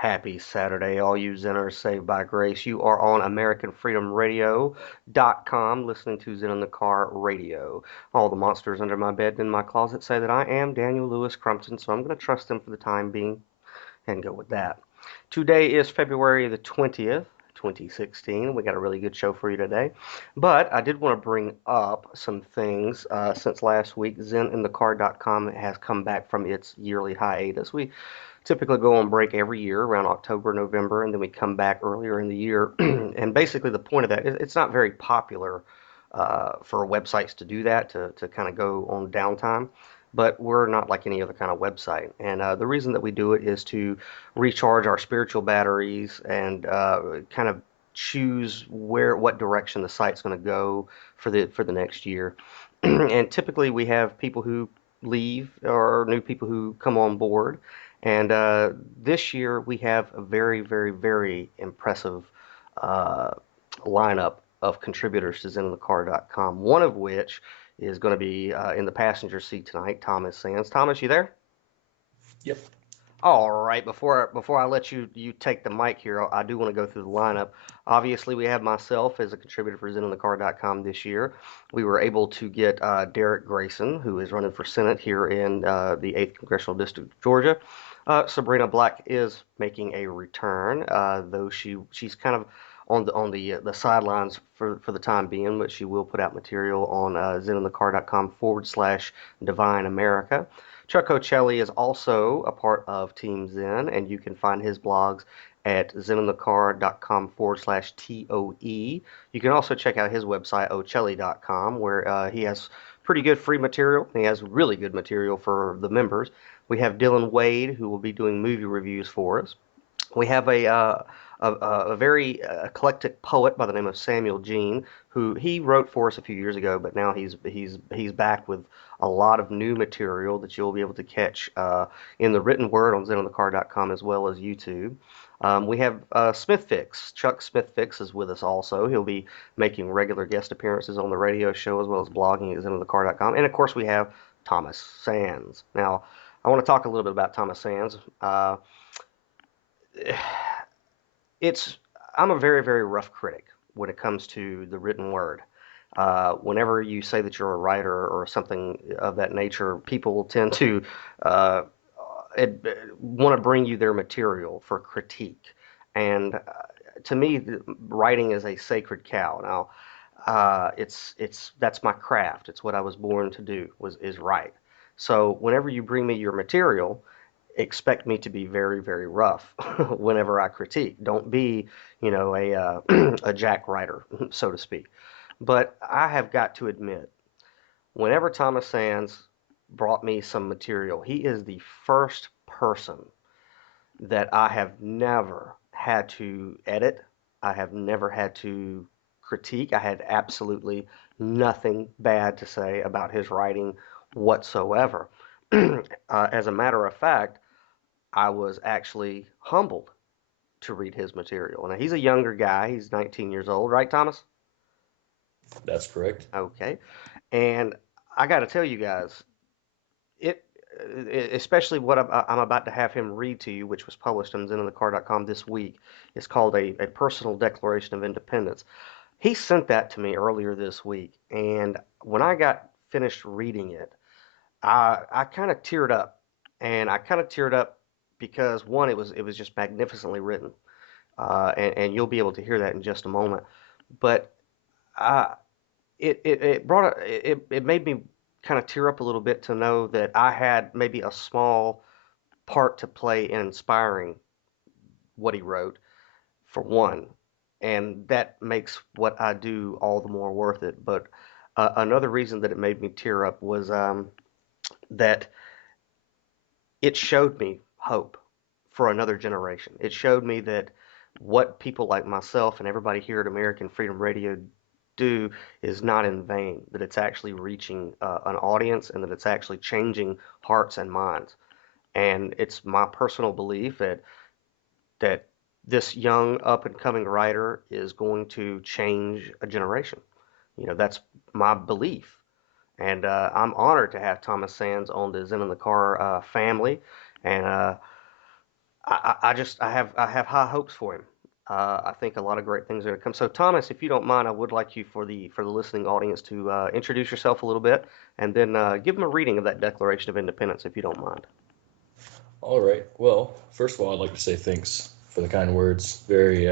Happy Saturday, all you Zenners saved by grace. You are on AmericanFreedomRadio.com listening to Zen in the Car Radio. All the monsters under my bed and in my closet say that I am Daniel Lewis Crumpton, so I'm going to trust them for the time being and go with that. Today is February the 20th, 2016. We got a really good show for you today. But I did want to bring up some things since last week. ZenInTheCar.com has come back from its yearly hiatus. We typically go on break every year around October, November, and then we come back earlier in the year. And basically, the point of that is it's not very popular for websites to do that, to kind of go on downtime. But we're not like any other kind of website. And the reason that we do it is to recharge our spiritual batteries and kind of choose what direction the site's going to go for the next year. And typically we have people who leave or new people who come on board. And this year we have a very, very, very impressive uh, lineup of contributors to ZenInTheCar.com, one of which is going to be in the passenger seat tonight, Thomas Sands. Thomas, you there? Yep. All right, before I let you take the mic here, I do want to go through the lineup. Obviously, we have myself as a contributor for ZenOnTheCar.com this year. We were able to get Derek Grayson, who is running for Senate here in the 8th Congressional District of Georgia. Sabrina Black is making a return, though she's kind of on the sidelines for the time being, but she will put out material on ZenOnTheCar.com/Divine America. Chuck Ocelli is also a part of Team Zen, and you can find his blogs at zeninthecar.com/TOE. You can also check out his website, ocelli.com, where he has pretty good free material. He has really good material for the members. We have Dylan Wade, who will be doing movie reviews for us. We have a very eclectic poet by the name of Samuel Jean, who he wrote for us a few years ago, but now he's back with a lot of new material that you'll be able to catch in the written word on ZenOnTheCar.com as well as YouTube. We have Smithfix. Chuck Smithfix is with us also. He'll be making regular guest appearances on the radio show as well as blogging at ZenOnTheCar.com. And of course, we have Thomas Sands. Now, I want to talk a little bit about Thomas Sands. It's I'm a very, very rough critic when it comes to the written word. Whenever you say that you're a writer or something of that nature, people tend to uh, want to bring you their material for critique. And to me, writing is a sacred cow. Now, it's that's my craft. It's what I was born to do was is write. So whenever you bring me your material, expect me to be very, very rough whenever I critique. Don't be, a jack writer, so to speak. But I have got to admit, whenever Thomas Sands brought me some material, he is the first person that I have never had to edit. I have never had to critique. I had absolutely nothing bad to say about his writing whatsoever. As a matter of fact, I was actually humbled to read his material. Now, he's a younger guy. He's 19 years old, right, Thomas? That's correct. Okay. And I got to tell you guys, it, especially what I'm about to have him read to you, which was published on ZenOnTheCar.com this week. It's called a Personal Declaration of Independence. He sent that to me earlier this week, and when I got finished reading it, I kind of teared up, and I kind of teared up because one, it was just magnificently written, and you'll be able to hear that in just a moment. But uh, it made me kind of tear up a little bit to know that I had maybe a small part to play in inspiring what he wrote, for one, and that makes what I do all the more worth it. But another reason that it made me tear up was that it showed me hope for another generation. It showed me that what people like myself and everybody here at American Freedom Radio do is not in vain, that it's actually reaching an audience and that it's actually changing hearts and minds. And it's my personal belief that this young up and coming writer is going to change a generation. That's my belief. And I'm honored to have Thomas Sands on the Zen in the Car family. And I have high hopes for him. I think a lot of great things are going to come. So Thomas, if you don't mind, I would like you for the listening audience to introduce yourself a little bit, and then give them a reading of that Declaration of Independence, if you don't mind. All right. Well, first of all, I'd like to say thanks for the kind words. Very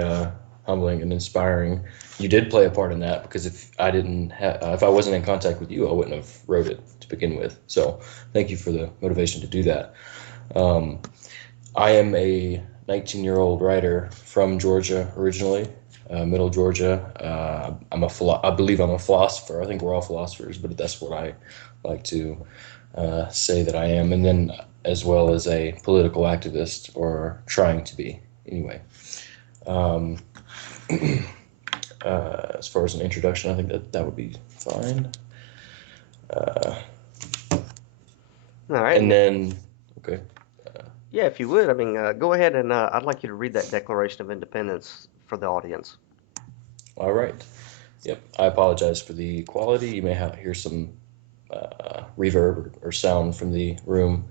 humbling and inspiring. You did play a part in that because if I wasn't in contact with you, I wouldn't have wrote it to begin with. So thank you for the motivation to do that. Um, I am a 19-year-old writer from Georgia originally, Middle Georgia. I believe I'm a philosopher. I think we're all philosophers, but that's what I like to say that I am. And then as well as a political activist, or trying to be, anyway. Um, as far as an introduction, I think that would be fine. Uh, All right, and then, okay. yeah, if you would, I mean, go ahead and I'd like you to read that Declaration of Independence for the audience. All right. Yep. I apologize for the quality. You may hear some reverb or sound from the room.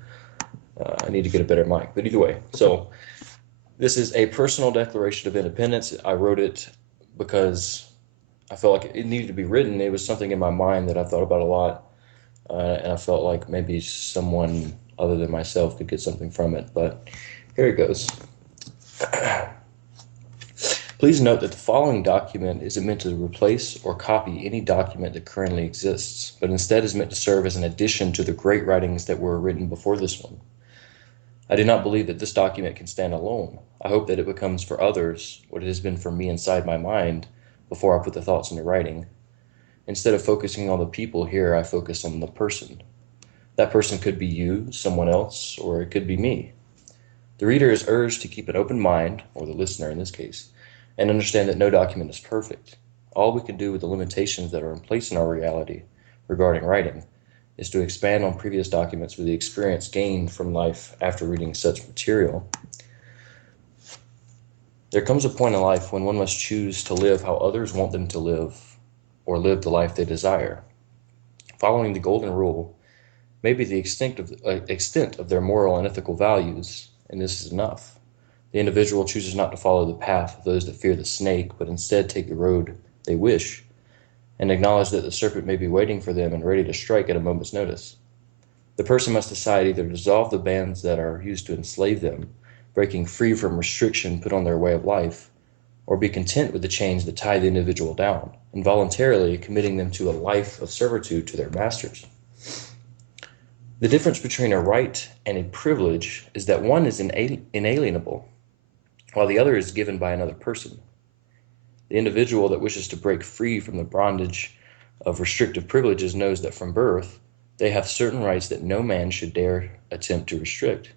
I need to get a better mic, but either way. So this is a personal Declaration of Independence. I wrote it because I felt like it needed to be written. It was something in my mind that I thought about a lot, and I felt like maybe someone other than myself could get something from it. But here it goes. Please note that the following document isn't meant to replace or copy any document that currently exists, but instead is meant to serve as an addition to the great writings that were written before this one. I do not believe that this document can stand alone. I hope that it becomes for others what it has been for me inside my mind before I put the thoughts into writing. Instead of focusing on the people here, I focus on the person. That person could be you, someone else, or it could be me. The reader is urged to keep an open mind, or the listener in this case, and understand that no document is perfect. All we can do with the limitations that are in place in our reality regarding writing is to expand on previous documents with the experience gained from life after reading such material. There comes a point in life when one must choose to live how others want them to live, or live the life they desire. Following the golden rule may be the extent of their moral and ethical values, and this is enough. The individual chooses not to follow the path of those that fear the snake, but instead take the road they wish, and acknowledge that the serpent may be waiting for them and ready to strike at a moment's notice. The person must decide either to dissolve the bands that are used to enslave them, breaking free from restriction put on their way of life, or be content with the chains that tie the individual down, involuntarily committing them to a life of servitude to their masters. The difference between a right and a privilege is that one is inalienable, while the other is given by another person. The individual that wishes to break free from the bondage of restrictive privileges knows that from birth they have certain rights that no man should dare attempt to restrict.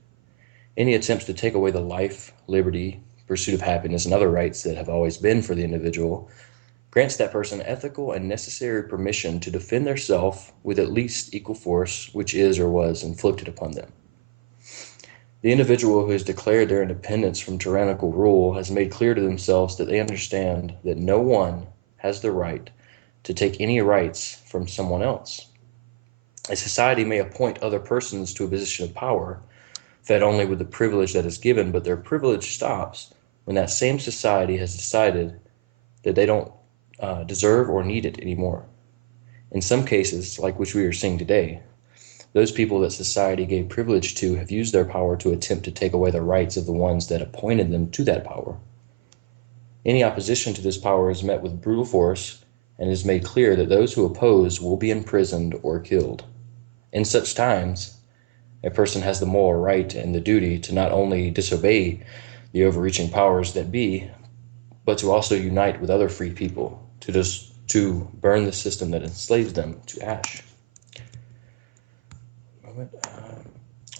Any attempts to take away the life, liberty, pursuit of happiness, and other rights that have always been for the individual grants that person ethical and necessary permission to defend theirself with at least equal force which is or was inflicted upon them. The individual who has declared their independence from tyrannical rule has made clear to themselves that they understand that no one has the right to take any rights from someone else. A society may appoint other persons to a position of power, fed only with the privilege that is given, but their privilege stops when that same society has decided that they don't deserve or need it anymore. In some cases, like which we are seeing today, those people that society gave privilege to have used their power to attempt to take away the rights of the ones that appointed them to that power. Any opposition to this power is met with brutal force, and it is made clear that those who oppose will be imprisoned or killed. In such times, a person has the moral right and the duty to not only disobey the overreaching powers that be, but to also unite with other free people to burn the system that enslaves them to ash.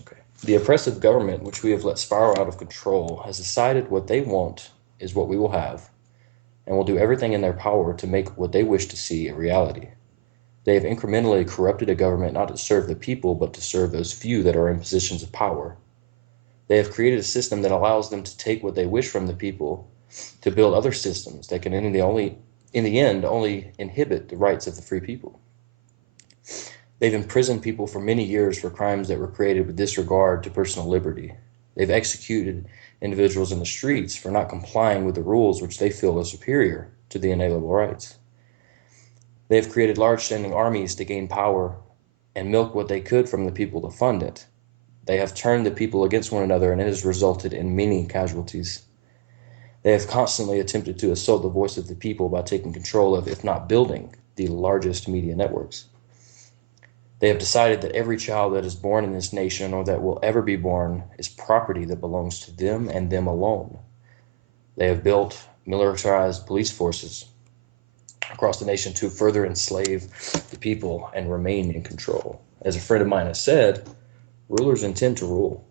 Okay. The oppressive government, which we have let spiral out of control, has decided what they want is what we will have, and will do everything in their power to make what they wish to see a reality. They have incrementally corrupted a government not to serve the people, but to serve those few that are in positions of power. They have created a system that allows them to take what they wish from the people to build other systems that can in the end only inhibit the rights of the free people. They've imprisoned people for many years for crimes that were created with disregard to personal liberty. They've executed individuals in the streets for not complying with the rules which they feel are superior to the inalienable rights. They have created large standing armies to gain power and milk what they could from the people to fund it. They have turned the people against one another, and it has resulted in many casualties. They have constantly attempted to assault the voice of the people by taking control of, if not building, the largest media networks. They have decided that every child that is born in this nation or that will ever be born is property that belongs to them and them alone. They have built militarized police forces across the nation to further enslave the people and remain in control. As a friend of mine has said, rulers intend to rule.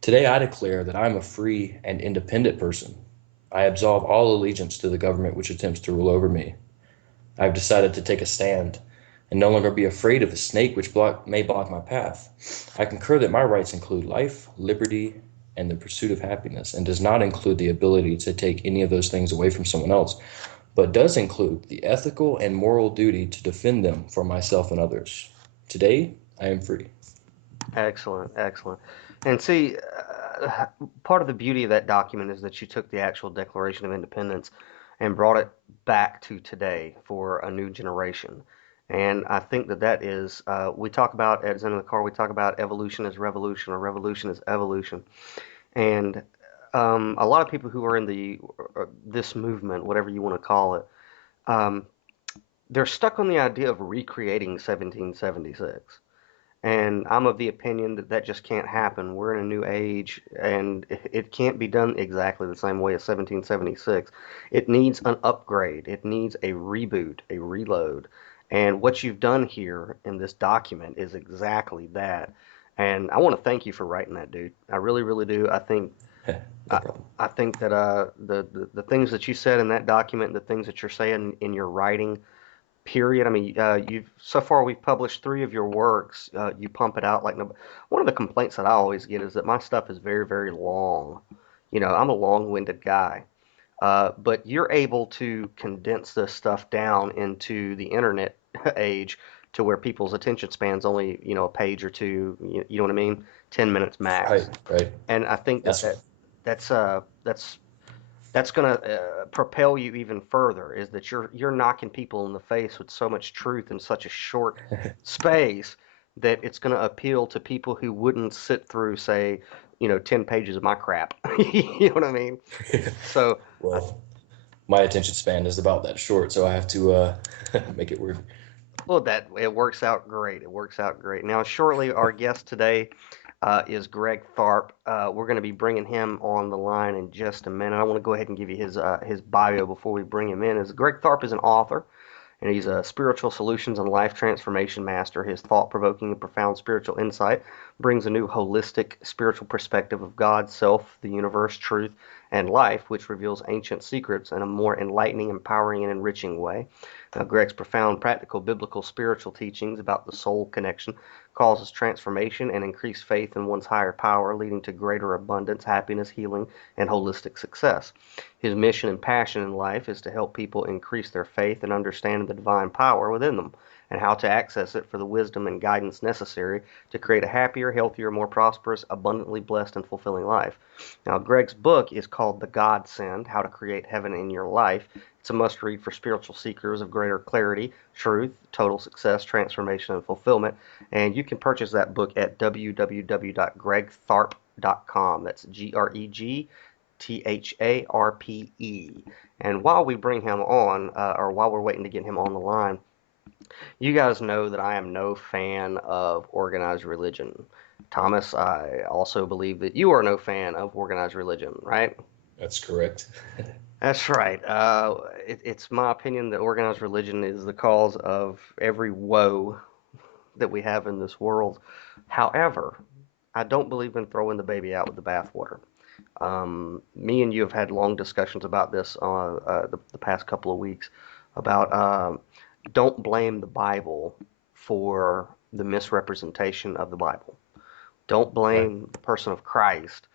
Today I declare that I am a free and independent person. I absolve all allegiance to the government which attempts to rule over me. I have decided to take a stand and no longer be afraid of the snake which may block my path. I concur that my rights include life, liberty, and the pursuit of happiness, and does not include the ability to take any of those things away from someone else, but does include the ethical and moral duty to defend them for myself and others. Today, I am free. Excellent, excellent. And see, part of the beauty of that document is that you took the actual Declaration of Independence and brought it back to today for a new generation. And I think that that is, we talk about, as in the car, we talk about evolution as revolution or revolution as evolution. And a lot of people who are in this movement, whatever you want to call it, um, they're stuck on the idea of recreating 1776. And I'm of the opinion that that just can't happen. We're in a new age, and it can't be done exactly the same way as 1776. It needs an upgrade. It needs a reboot, a reload. And what you've done here in this document is exactly that. And I want to thank you for writing that, dude. I really, really do. No I, problem. I think that the things that you said in that document, the things that you're saying in your writing, period. I mean, you've so far we've published three of your works. You pump it out like no. One of the complaints that I always get is that my stuff is very, very long. You know, I'm a long-winded guy, but you're able to condense this stuff down into the internet age to where people's attention span's only, a page or two. You know what I mean? 10 minutes Right, max. right. And I think that That's that's going to propel you even further is that you're knocking people in the face with so much truth in such a short space that it's going to appeal to people who wouldn't sit through, say, 10 pages of my crap. You know what I mean? So I, well, my attention span is about that short, so I have to make it work. well, that it works out great. It works out great. Now, shortly, our guest today is Greg Tharpe. We're going to be bringing him on the line in just a minute. I want to go ahead and give you his bio before we bring him in. As Greg Tharpe is an author, and he's a spiritual solutions and life transformation master. His thought-provoking and profound spiritual insight brings a new holistic spiritual perspective of God, self, the universe, truth, and life, which reveals ancient secrets in a more enlightening, empowering, and enriching way. Now, Greg's profound, practical, biblical, spiritual teachings about the soul connection causes transformation and increased faith in one's higher power, leading to greater abundance, happiness, healing, and holistic success. His mission and passion in life is to help people increase their faith and understand the divine power within them and how to access it for the wisdom and guidance necessary to create a happier, healthier, more prosperous, abundantly blessed, and fulfilling life. Now, Greg's book is called The God Send: How to Create Heaven in Your Life. It's a must read for spiritual seekers of greater clarity, truth, total success, transformation, and fulfillment. And you can purchase that book at www.gregtharpe.com. That's GregTharpe. And while we bring him on, or while we're waiting to get him on the line, you guys know that I am no fan of organized religion. Thomas, I also believe that you are no fan of organized religion, right? That's correct. That's right. It's my opinion that organized religion is the cause of every woe that we have in this world. However, I don't believe in throwing the baby out with the bathwater. Me and you have had long discussions about this the past couple of weeks about don't blame the Bible for the misrepresentation of the Bible. Don't Right, blame the person of Christ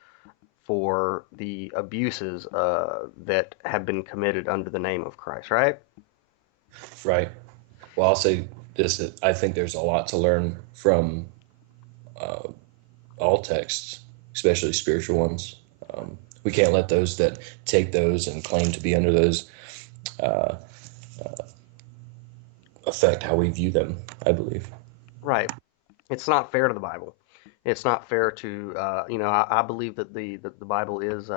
for the abuses that have been committed under the name of Christ, right? right. Well, I'll say this, that I think there's a lot to learn from uh, all texts. especially spiritual ones. We can't let those that take those and claim to be under those affect how we view them, I believe. Right. It's not fair to the Bible. It's not fair to, I believe that the Bible is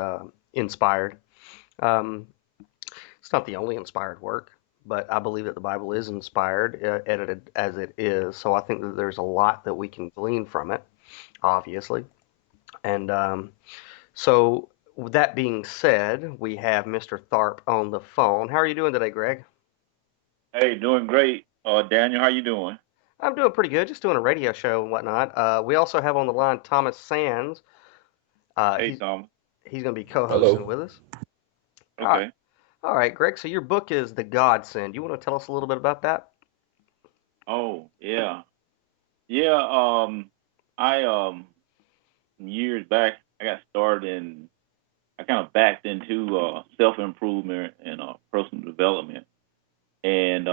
inspired. Um, it's not the only inspired work, but I believe that the Bible is inspired, edited as it is. So I think that there's a lot that we can glean from it, obviously. And so, with that being said, we have Mr. Tharpe on the phone. How are you doing today, Greg? Hey, doing great. Daniel, how you doing? I'm doing pretty good, just doing a radio show and whatnot. We also have on the line Thomas Sands. Uh, Hey, he's Tom. he's going to be co-hosting Hello. with us. All right, Okay. all right, Greg. So your book is The Godsend. You want to tell us a little bit about that? Oh, yeah. Yeah, I years back I got started in I kind of backed into self-improvement and personal development. And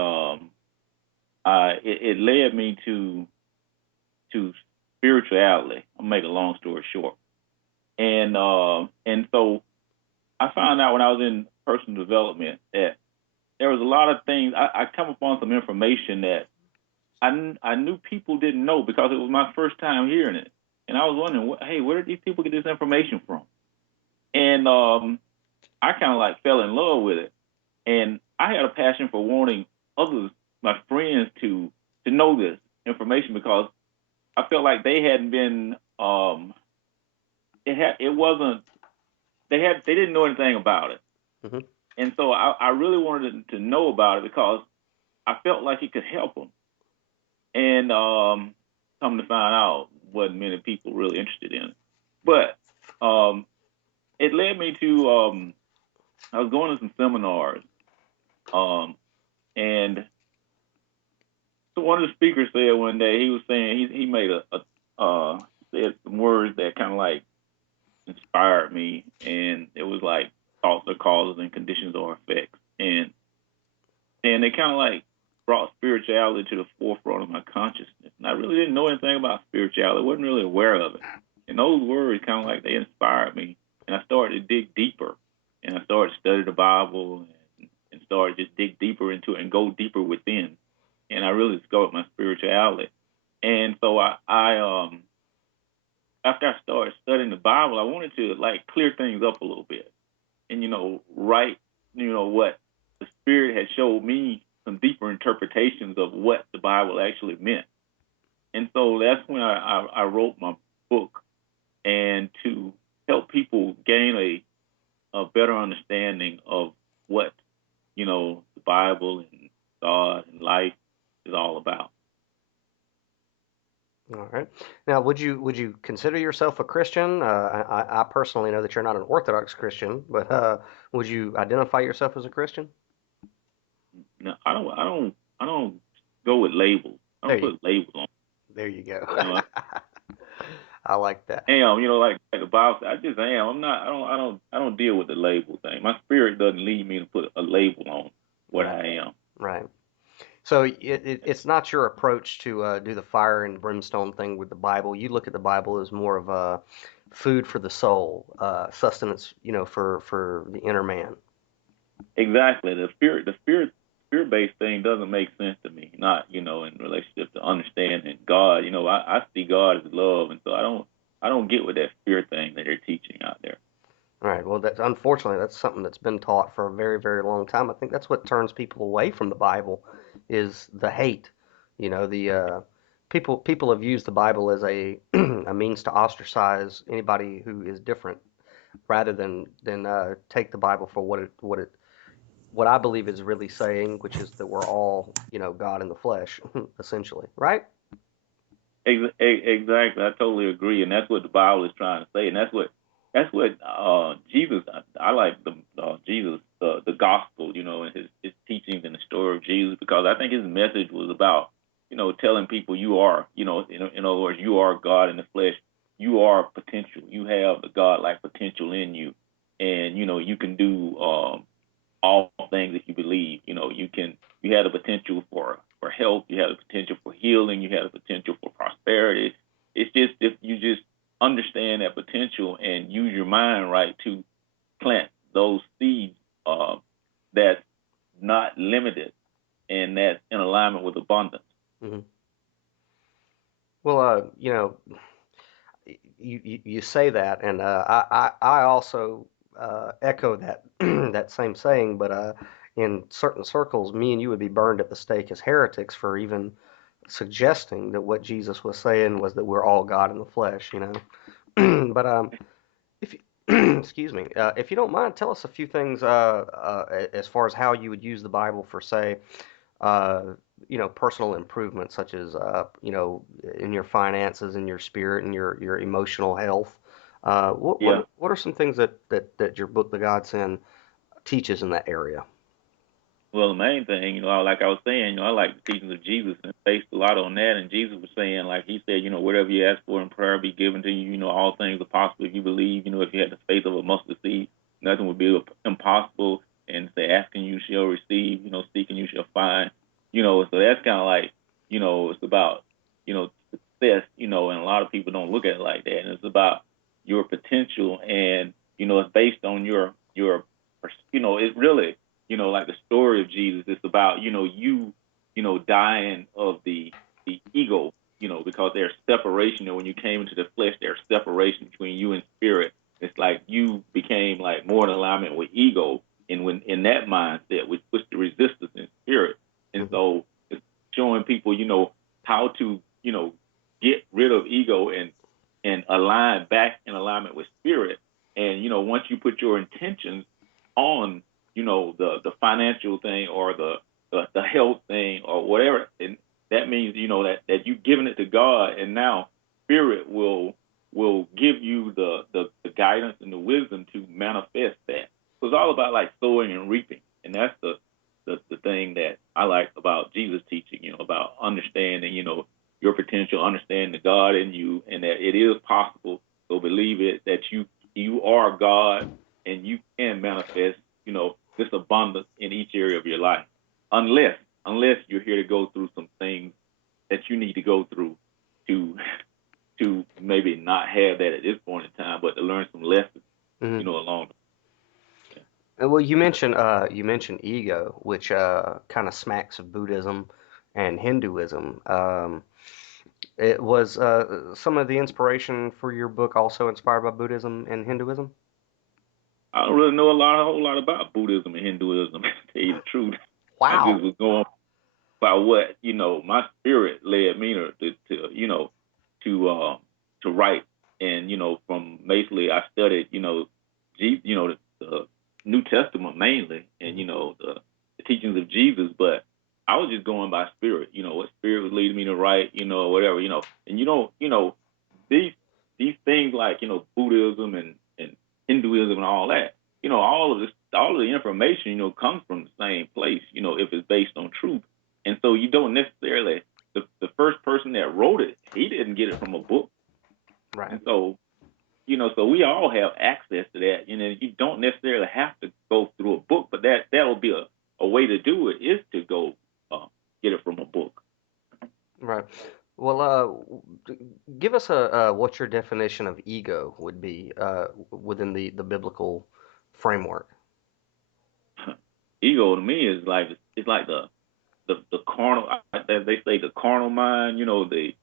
it led me to spirituality. I'll make a long story short. And so I found out when I was in personal development that there was a lot of things I come upon some information that I knew people didn't know because it was my first time hearing it, and I was wondering, hey, where did these people get this information from? And I kind of like fell in love with it, and I had a passion for wanting others, my friends, to know this information because I felt like they hadn't been it wasn't they didn't know anything about it, Hmm. and so I really wanted to know about it because I felt like it could help them. And come to find out, wasn't many people really interested in it. But it led me to I was going to some seminars, um, and so one of the speakers said one day he was saying he made said some words that kind of like inspired me, and it was like thoughts are causes and conditions are effects, and they kind of like brought spirituality to the forefront of my consciousness. And I really didn't know anything about spirituality. I wasn't really aware of it. And those words kind of like they inspired me. And I started to dig deeper. And I started to study the Bible and started to just dig deeper into it and go deeper within. And I really discovered my spirituality. And so I after I started studying the Bible, I wanted to like clear things up a little bit and write what the spirit had showed me some deeper interpretations of what the Bible actually meant. And so that's when I wrote my book and to help people gain a better understanding of what the Bible and God and life is all about. All right. Now, would you consider yourself a Christian? I personally know that you're not an Orthodox Christian, but would you identify yourself as a Christian? Now I don't go with labels. I There don't you put labels on. there you go. You know, I like that. I am. Like the Bible says, I just am. I'm not. I don't deal with the label thing. My spirit doesn't lead me to put a label on what Right. I am. Right. So it's not your approach to do the fire and brimstone thing with the Bible. You look at the Bible as more of a food for the soul, sustenance, for the inner man. Exactly. Spirit based thing doesn't make sense to me. Not in relationship to understanding God. I see God as love, and so I don't get with that spirit thing that they're teaching out there. All right. Well, that's unfortunately that's something that's been taught for a very, very long time. I think that's what turns people away from the Bible is the hate. The people have used the Bible as a a means to ostracize anybody who is different, rather than take the Bible for what I believe is really saying, which is that we're all God in the flesh, essentially. Right? Exactly. I totally agree, and that's what the Bible is trying to say, and that's what Jesus. I like the Jesus the gospel, and his teachings and the story of Jesus because I think his message was about telling people you are in other words you are God in the flesh. You are potential. You have the God like potential in you, and you can do all things if you believe. You have the potential for health, you have the potential for healing, you have the potential for prosperity. It's just if you just understand that potential and use your mind right to plant those seeds that's not limited and that's in alignment with abundance. Hmm. Well, you say that, and I also echo that that same saying, but in certain circles, me and you would be burned at the stake as heretics for even suggesting that what Jesus was saying was that we're all God in the flesh, But if you, excuse me, if you don't mind, tell us a few things as far as how you would use the Bible for, say, uh, personal improvement, such as, in your finances, in your spirit, and your emotional health. Yeah. What are some things that your book, The God Sin, teaches in that area? Well, the main thing, like I was saying, I like the teachings of Jesus and based a lot on that. And Jesus was saying, like he said, whatever you ask for in prayer be given to you. All things are possible if you believe. If you had the faith of a mustard seed, nothing would be impossible. And say, asking you shall receive. Seeking you shall find. So that's kind of like, it's about, success. And a lot of people don't look at it like that. And it's about your potential, and it's based on your, it's really like the story of Jesus, it's about, dying of the ego, because there's separation. When you came into the flesh, there's separation between you and spirit. It's like you became like more in alignment with ego, and when in that mindset, which puts the resistance in spirit. And Hmm. so it's showing people, how to, get rid of ego and align back in alignment with spirit. And once you put your intentions on the financial thing or the health thing or whatever, and that means that you've given it to God, and now spirit will give you the guidance and the wisdom to manifest that. So it's all about like sowing and reaping, and that's the thing that I like about Jesus' teaching, about understanding, your potential, understanding the God in you, and that it is possible. So believe it, that you are God, and you can manifest, this abundance in each area of your life, unless you're here to go through some things that you need to go through to to maybe not have that at this point in time, but to learn some lessons, Hmm. along. Well, you mentioned ego, which kind of smacks of Buddhism and Hinduism. It was some of the inspiration for your book also inspired by Buddhism and Hinduism? I don't really know a whole lot about Buddhism and Hinduism, to tell you the truth. I just Wow. was going by what my spirit led me to to write. And from basically I studied the New Testament mainly, and Mhm. the teachings of Jesus, but I was just going by spirit, what spirit was leading me to write, whatever, and these things like Buddhism and Hinduism and all that, all of the information comes from the same place, if it's based on truth. And so you don't necessarily, the first person that wrote it, he didn't get it from a book. Right. And so so we all have access to that. You don't necessarily have to go through a book, but that'll be a way to do it, is to go get it from a book. Right. Well, give us what your definition of ego would be within the biblical framework. Ego to me is like, it's like the carnal, they say the carnal mind, the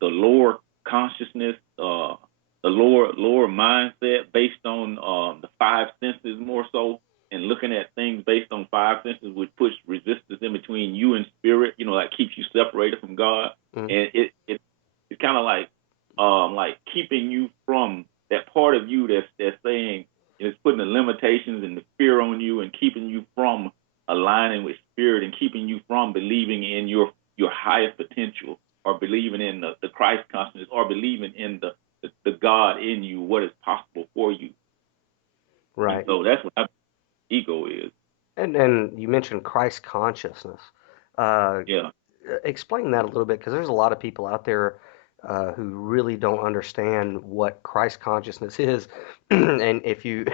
lower consciousness, the lower mindset based on the five senses more so, and looking at things based on five senses, which puts resistance in between you and spirit, like keeps you separated from God. Mm. And it's kind of like keeping you from that part of you that's saying, it's putting the limitations and the fear on you and keeping you from aligning with spirit and keeping you from believing in your highest potential, or believing in the Christ consciousness, or believing in the God in you, what is possible for you. And Right. so that's what ego is. And you mentioned Christ consciousness. Uh, Yeah. Explain that a little bit, because there's a lot of people out there who really don't understand what Christ consciousness is. And if you,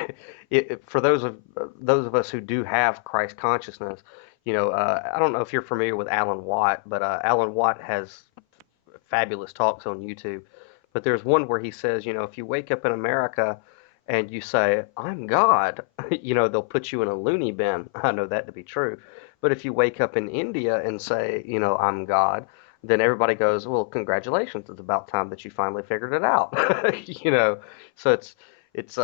for those of us who do have Christ consciousness, I don't know if you're familiar with Alan Watt, but Alan Watt has fabulous talks on YouTube. But there's one where he says, if you wake up in America and you say, I'm God, they'll put you in a loony bin. I know that to be true. But if you wake up in India and say, I'm God, then everybody goes, well, congratulations. It's about time that you finally figured it out. you know, so it's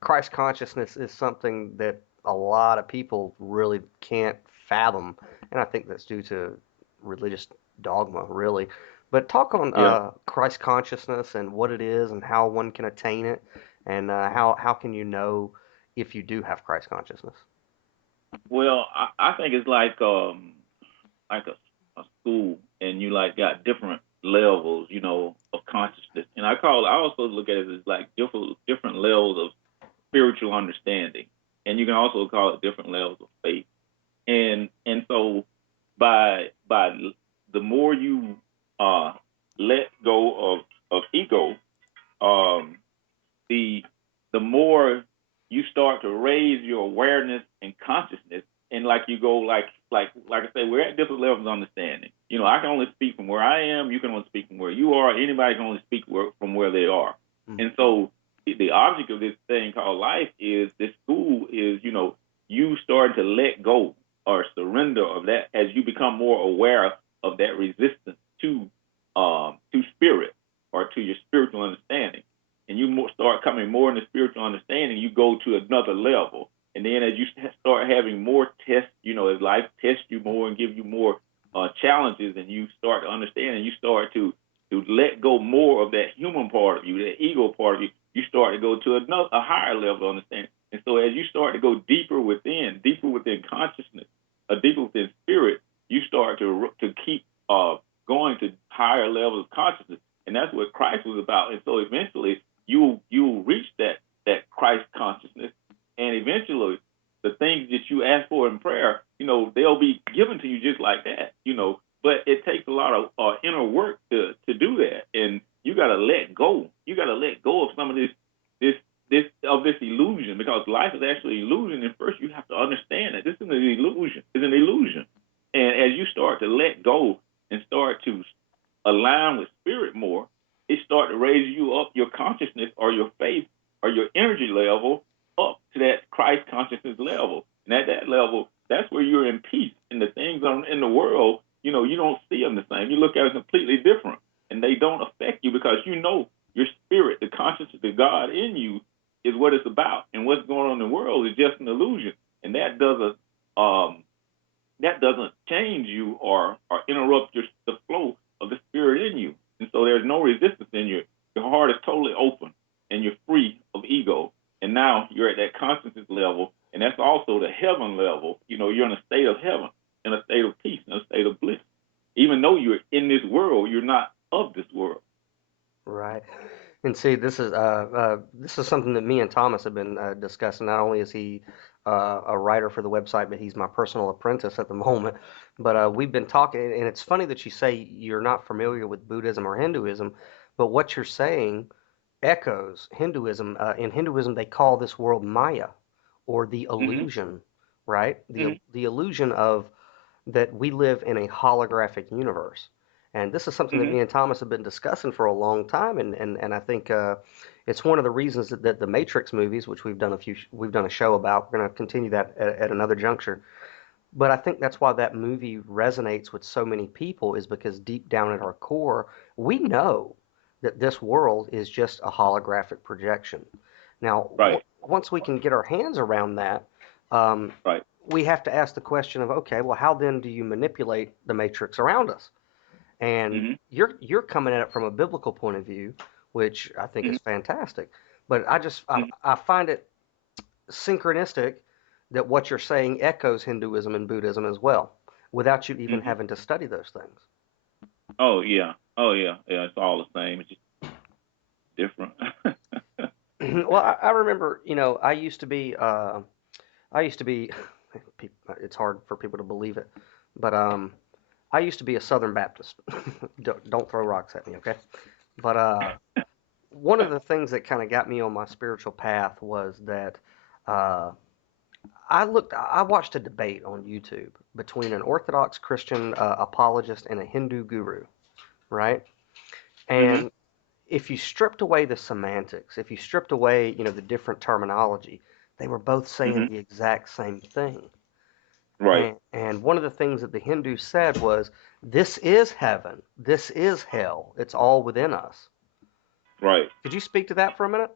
Christ consciousness is something that a lot of people really can't fathom, and I think that's due to religious dogma, really. But talk on Yeah. Christ consciousness and what it is and how one can attain it, and how can you know if you do have Christ consciousness? Well, I think it's like a school, and you like got different levels, of consciousness. And I also look at it as like different levels of spiritual understanding, and you can also call it different levels of faith. And so by the more you let go of ego, um, the the more you start to raise your awareness and consciousness, and like you go like I say, we're at different levels of understanding. I can only speak from where I am. You can only speak from where you are. Anybody can only speak from where they are. Mm. And so the object of this thing called life is this school is you starting to let go or surrender of that as you become more aware of that resistance to spirit or to your spiritual understanding, and you start coming more into spiritual understanding, you go to another level. And then as you start having more tests, as life tests you more and give you more challenges, and you start to understand, and you start to let go more of that human part of you, that ego part of you, you start to go to a higher level of understanding. And so as you start to go deeper within consciousness, deeper within spirit, you start to keep going to higher levels of consciousness. And that's what Christ was about. And so eventually you'll reach that Christ consciousness, and eventually the things that you ask for in prayer, they'll be given to you just like that. But it takes a lot of inner work to do that, and you got to let go. You got to let go of some of this illusion, because life is actually an illusion. And first, you have to understand that this is an illusion. It's an illusion, and as you start to let go and start to align with spirit more, it start to raise you up your consciousness or your faith or your energy level up to that Christ consciousness level. And at that level, that's where you're in peace. And the things in the world, you don't see them the same. You look at it completely different, and they don't affect you because your spirit, the consciousness of God in you, is what it's about. And what's going on in the world is just an illusion, and that doesn't change you or interrupt the flow of the spirit in you. And so there's no resistance in you. Your heart is totally open, and you're free of ego. And now you're at that consciousness level, and that's also the heaven level. You're in a state of heaven, in a state of peace, in a state of bliss. Even though you're in this world, you're not of this world. Right. And see, this is something that me and Thomas have been discussing. Not only is he a writer for the website, but he's my personal apprentice at the moment. But we've been talking, and it's funny that you say you're not familiar with Buddhism or Hinduism, but what you're saying echoes Hinduism. In Hinduism, they call this world Maya, or the Mm-hmm. illusion, right? Mm-hmm. The illusion of that we live in a holographic universe. And this is something that Mm-hmm. me and Thomas have been discussing for a long time, and I think it's one of the reasons that the Matrix movies, which we've done a show about, we're going to continue that at another juncture. But I think that's why that movie resonates with so many people, is because deep down at our core, we know that this world is just a holographic projection. Now, Right. once we can get our hands around that, um, Right. we have to ask the question of, okay, well, how then do you manipulate the matrix around us? And Mm-hmm. you're coming at it from a biblical point of view, which I think Mm-hmm. is fantastic. But Mm-hmm. I find it synchronistic that what you're saying echoes Hinduism and Buddhism as well, without you even Mm-hmm. having to study those things. Oh yeah. Oh yeah. Yeah. It's all the same. It's just different. Well, I remember, I used to be, it's hard for people to believe it, but I used to be a Southern Baptist. Don't throw rocks at me, okay? But one of the things that kind of got me on my spiritual path was that uh, I watched a debate on YouTube between an Orthodox Christian apologist and a Hindu guru, right? Mm-hmm. And if you stripped away the semantics, if you stripped away, the different terminology, they were both saying Hmm. the exact same thing. Right. And one of the things that the Hindus said was, this is heaven, this is hell, it's all within us. Right. Could you speak to that for a minute?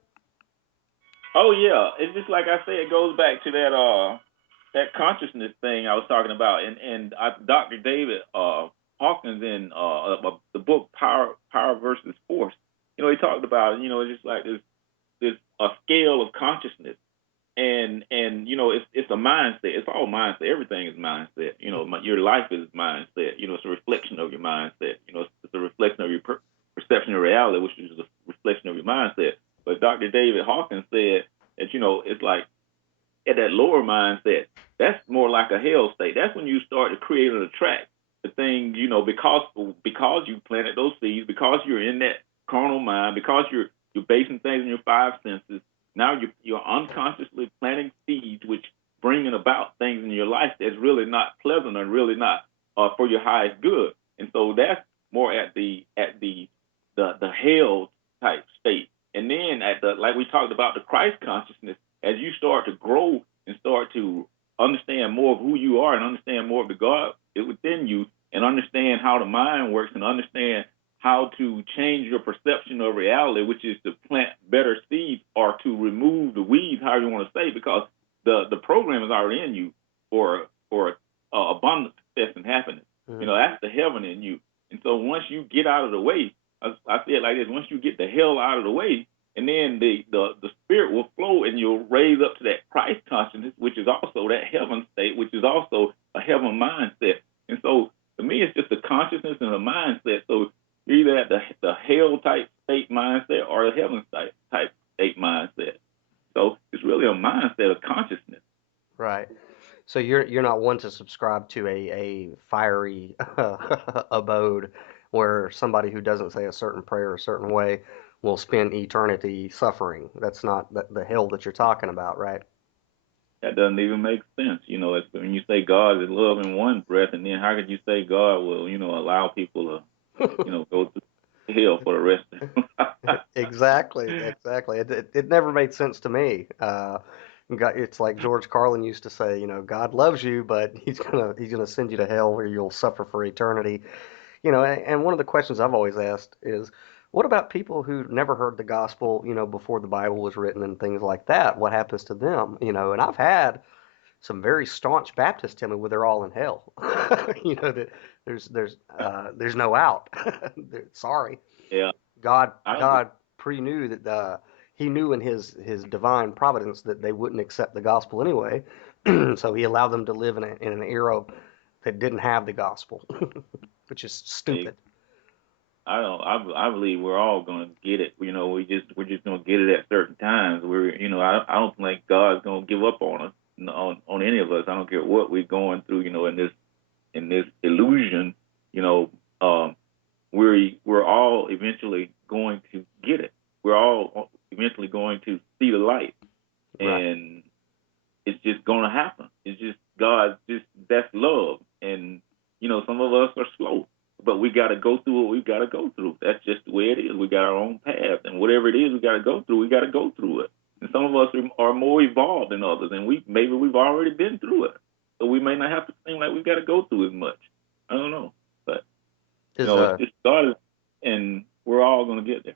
Oh yeah, it's just like I say. It goes back to that consciousness thing I was talking about, and Dr. David Hawkins in the book Power versus Force. He talked about it. It's just like this a scale of consciousness, and it's a mindset. It's all mindset. Everything is mindset. Your life is mindset. It's a reflection of your mindset. It's a reflection of your perception of reality, which is a reflection of your mindset. But Dr. David Hawkins said that it's like at that lower mindset, that's more like a hell state. That's when you start to create and attract the things, because you planted those seeds, because you're in that carnal mind, because you're basing things in your five senses. Now you're unconsciously planting seeds, which bringing about things in your life that's really not pleasant and really not for your highest good. And so that's more at the hell type state. And then at the, like we talked about, the Christ consciousness, as you start to grow and start to understand more of who you are and understand more of the God within you and understand how the mind works and understand how to change your perception of reality, which is to plant better seeds or to remove the weeds, however you want to say, because the program is already in you for abundant success and happiness. Mm-hmm. That's the heaven in you. And so once you get out of the way, I say it like this: once you get the hell out of the way, and then the spirit will flow, and you'll raise up to that Christ consciousness, which is also that heaven state, which is also a heaven mindset. And so to me, it's just a consciousness and a mindset. So you're either at the hell type state mindset or the heaven type state mindset. So it's really a mindset of consciousness. Right. So you're not one to subscribe to a fiery abode where somebody who doesn't say a certain prayer a certain way will spend eternity suffering. That's not the hell that you're talking about, right? That doesn't even make sense. It's, when you say God is love in one breath, and then how could you say God will, allow people to, go through hell for the rest of them? Exactly, exactly. It never made sense to me. It's like George Carlin used to say, God loves you, but he's gonna send you to hell where you'll suffer for eternity. And one of the questions I've always asked is, what about people who never heard the gospel, before the Bible was written and things like that? What happens to them? And I've had some very staunch Baptists tell me, well, they're all in hell. That there's no out. Sorry. Yeah, God I don't. God pre-knew that he knew in his divine providence that they wouldn't accept the gospel anyway. So he allowed them to live in an era that didn't have the gospel, which is stupid. I don't. I believe we're all going to get it. We're just going to get it at certain times. I don't think God's going to give up on us, on any of us. I don't care what we're going through. In this illusion. You know, um, we're all eventually going to get it. We're all eventually going to see the light, Right. and it's just going to happen. It's just God. Just that's love, and some of us are slow, but we got to go through what we got to go through. That's just the way it is. We got our own path, and whatever it is we got to go through, we got to go through it. And some of us are more evolved than others, and we've already been through it, so we may not have to seem like we got to go through as much. I don't know, but Does it's just God, and we're all going to get there.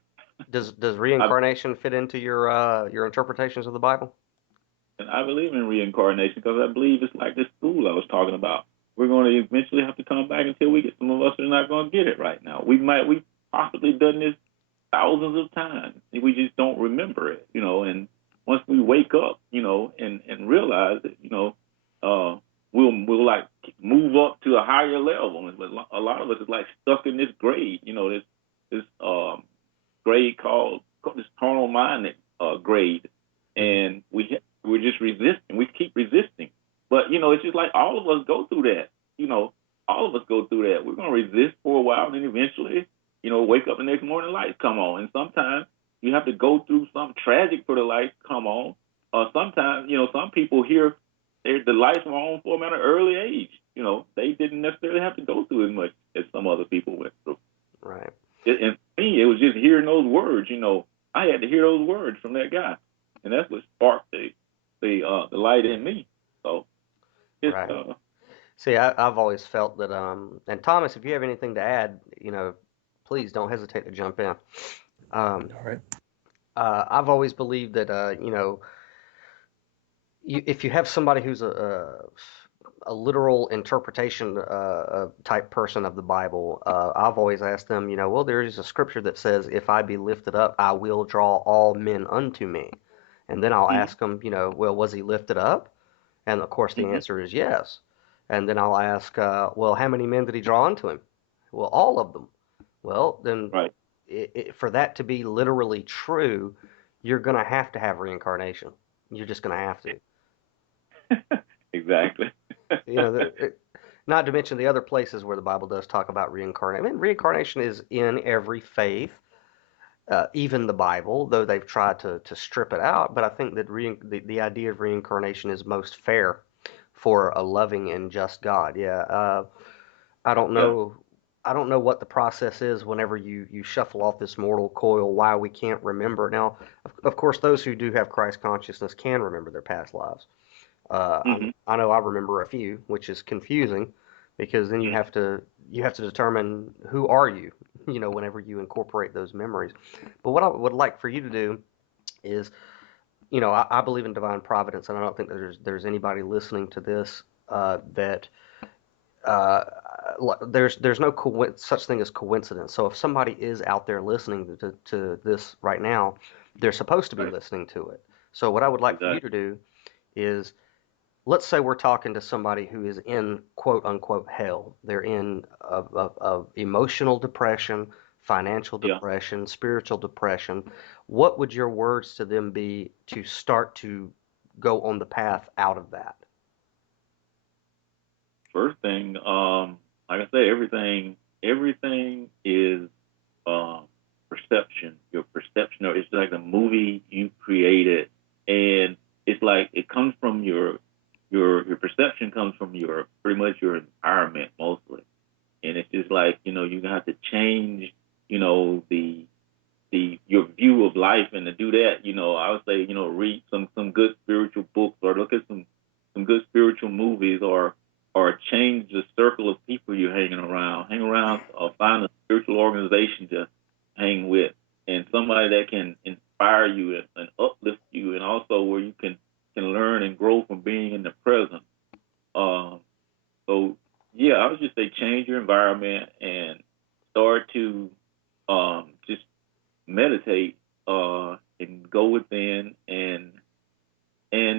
does I, reincarnation fit into your interpretations of the Bible? and I believe in reincarnation because I believe it's like this school I was talking about. We're going to eventually have to come back until we get. Some of us are not going to get it right now. We've possibly done this thousands of times. We just don't remember it, And once we wake up, and realize that, we'll like move up to a higher level. But a lot of us is like stuck in this grade, this grade called this carnal mind grade, Hmm. and we're just resisting. We keep resisting, but it's just like all of us go through that. All of us go through that. We're gonna resist for a while, and then eventually, wake up the next morning, lights come on. And sometimes you have to go through something tragic for the lights to come on. Sometimes, some people here, the lights were on for them at an early age. They didn't necessarily have to go through as much as some other people went through. Right. And for me, it was just hearing those words. I had to hear those words from that guy, and that's what sparked the light in me. So just Right. See, I've always felt that, and Thomas, if you have anything to add, please don't hesitate to jump in. Um, All right. I've always believed that, if you have somebody who's a literal interpretation type person of the Bible, I've always asked them, well, there is a scripture that says, "If I be lifted up, I will draw all men unto me." And then I'll mm-hmm, ask them, well, was he lifted up? And of course, the mm-hmm, answer is yes. And then I'll ask, well, how many men did he draw unto him? Well, all of them. Well, then right, for that to be literally true, you're going to have reincarnation. You're just going to have to. exactly. You know, not to mention the other places where the Bible does talk about reincarnation. I mean, reincarnation is in every faith, even the Bible, though they've tried to strip it out. But I think that the idea of reincarnation is most fair for a loving and just God. Yeah, I don't Yeah. know. I don't know what the process is whenever you shuffle off this mortal coil, why we can't remember. Now, of course, those who do have Christ consciousness can remember their past lives. Mm-hmm, I know I remember a few, which is confusing because then mm-hmm, you have to determine who are you, whenever you incorporate those memories. But what I would like for you to do is, I believe in divine providence, and I don't think that there's anybody listening to this that uh, there's no such thing as coincidence. So if somebody is out there listening to this right now, they're supposed to be right, listening to it. So what I would like for you exactly. to do is, let's say we're talking to somebody who is in quote unquote hell. They're in of emotional depression, financial Yeah. depression, spiritual depression. What would your words to them be to start to go on the path out of that? First thing, like I say, everything is um, perception. Your perception, or it's like a movie you created, and it's like it comes from your perception comes from your pretty much your environment mostly, and it's just like you have to change the your view of life, and to do that, I would say read some good spiritual books, or look at some good spiritual movies, or change the circle of people you're hanging around. Hang around or find a spiritual organization to hang with, and somebody that can inspire you and uplift you, and also where you can learn and grow from being in the present. Um, so yeah, I would just say change your environment and start to just meditate and go within and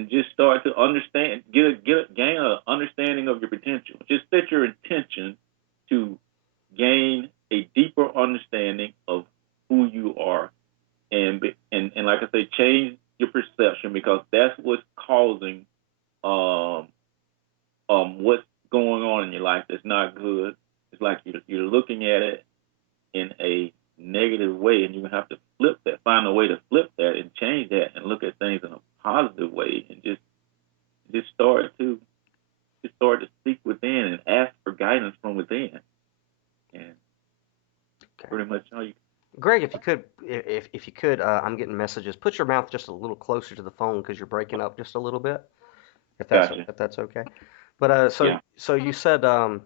just start to understand, gain an understanding of your potential. Just set your intention to gain a deeper understanding of who you are, and like I say, change your perception, because that's what's causing um what's going on in your life that's not good. It's like you're looking at it in a negative way, and you have to flip that, find a way to flip that and change that, and look at things in a positive way, and just start to speak within and ask for guidance from within, and Okay. pretty much how you. Greg, if you could, I'm getting messages. Put your mouth just a little closer to the phone because you're breaking up just a little bit. Gotcha. If that's okay. But Yeah. so you said, and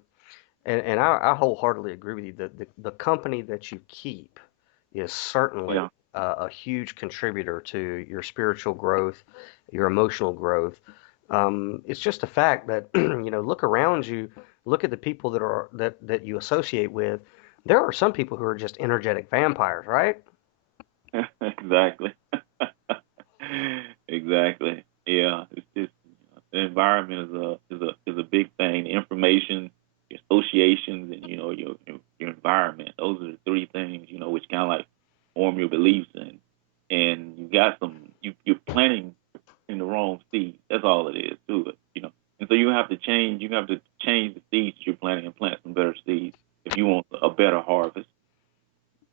I wholeheartedly agree with you that the company that you keep is certainly Yeah. a huge contributor to your spiritual growth, your emotional growth. It's just a fact that look around you, look at the people that you associate with. There are some people who are just energetic vampires, right? Exactly. Exactly. Yeah. It's just the environment is a big thing. Information, your associations, and your environment. Those are the three things which kind of like form your beliefs, and you got you're planting in the wrong seed. That's all it is to it. And so you have to change. You have to change the seeds you're planting and plant some better seeds if you want a better harvest.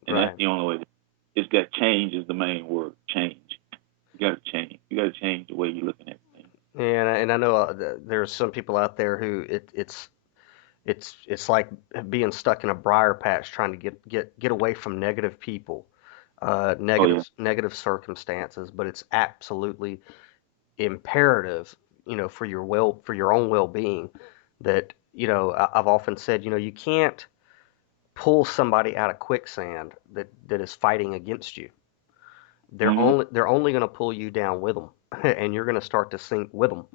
And that's Right. the only way. It's got change is the main word. Change. You got to change. You got to change the way you're looking at things. And I know there's some people out there who It's like being stuck in a briar patch trying to get away from negative people, Oh yeah. negative circumstances, but it's absolutely imperative, for your own well-being that, I've often said, you can't pull somebody out of quicksand that is fighting against you. Mhm. They're only going to pull you down with them, and you're going to start to sink with them.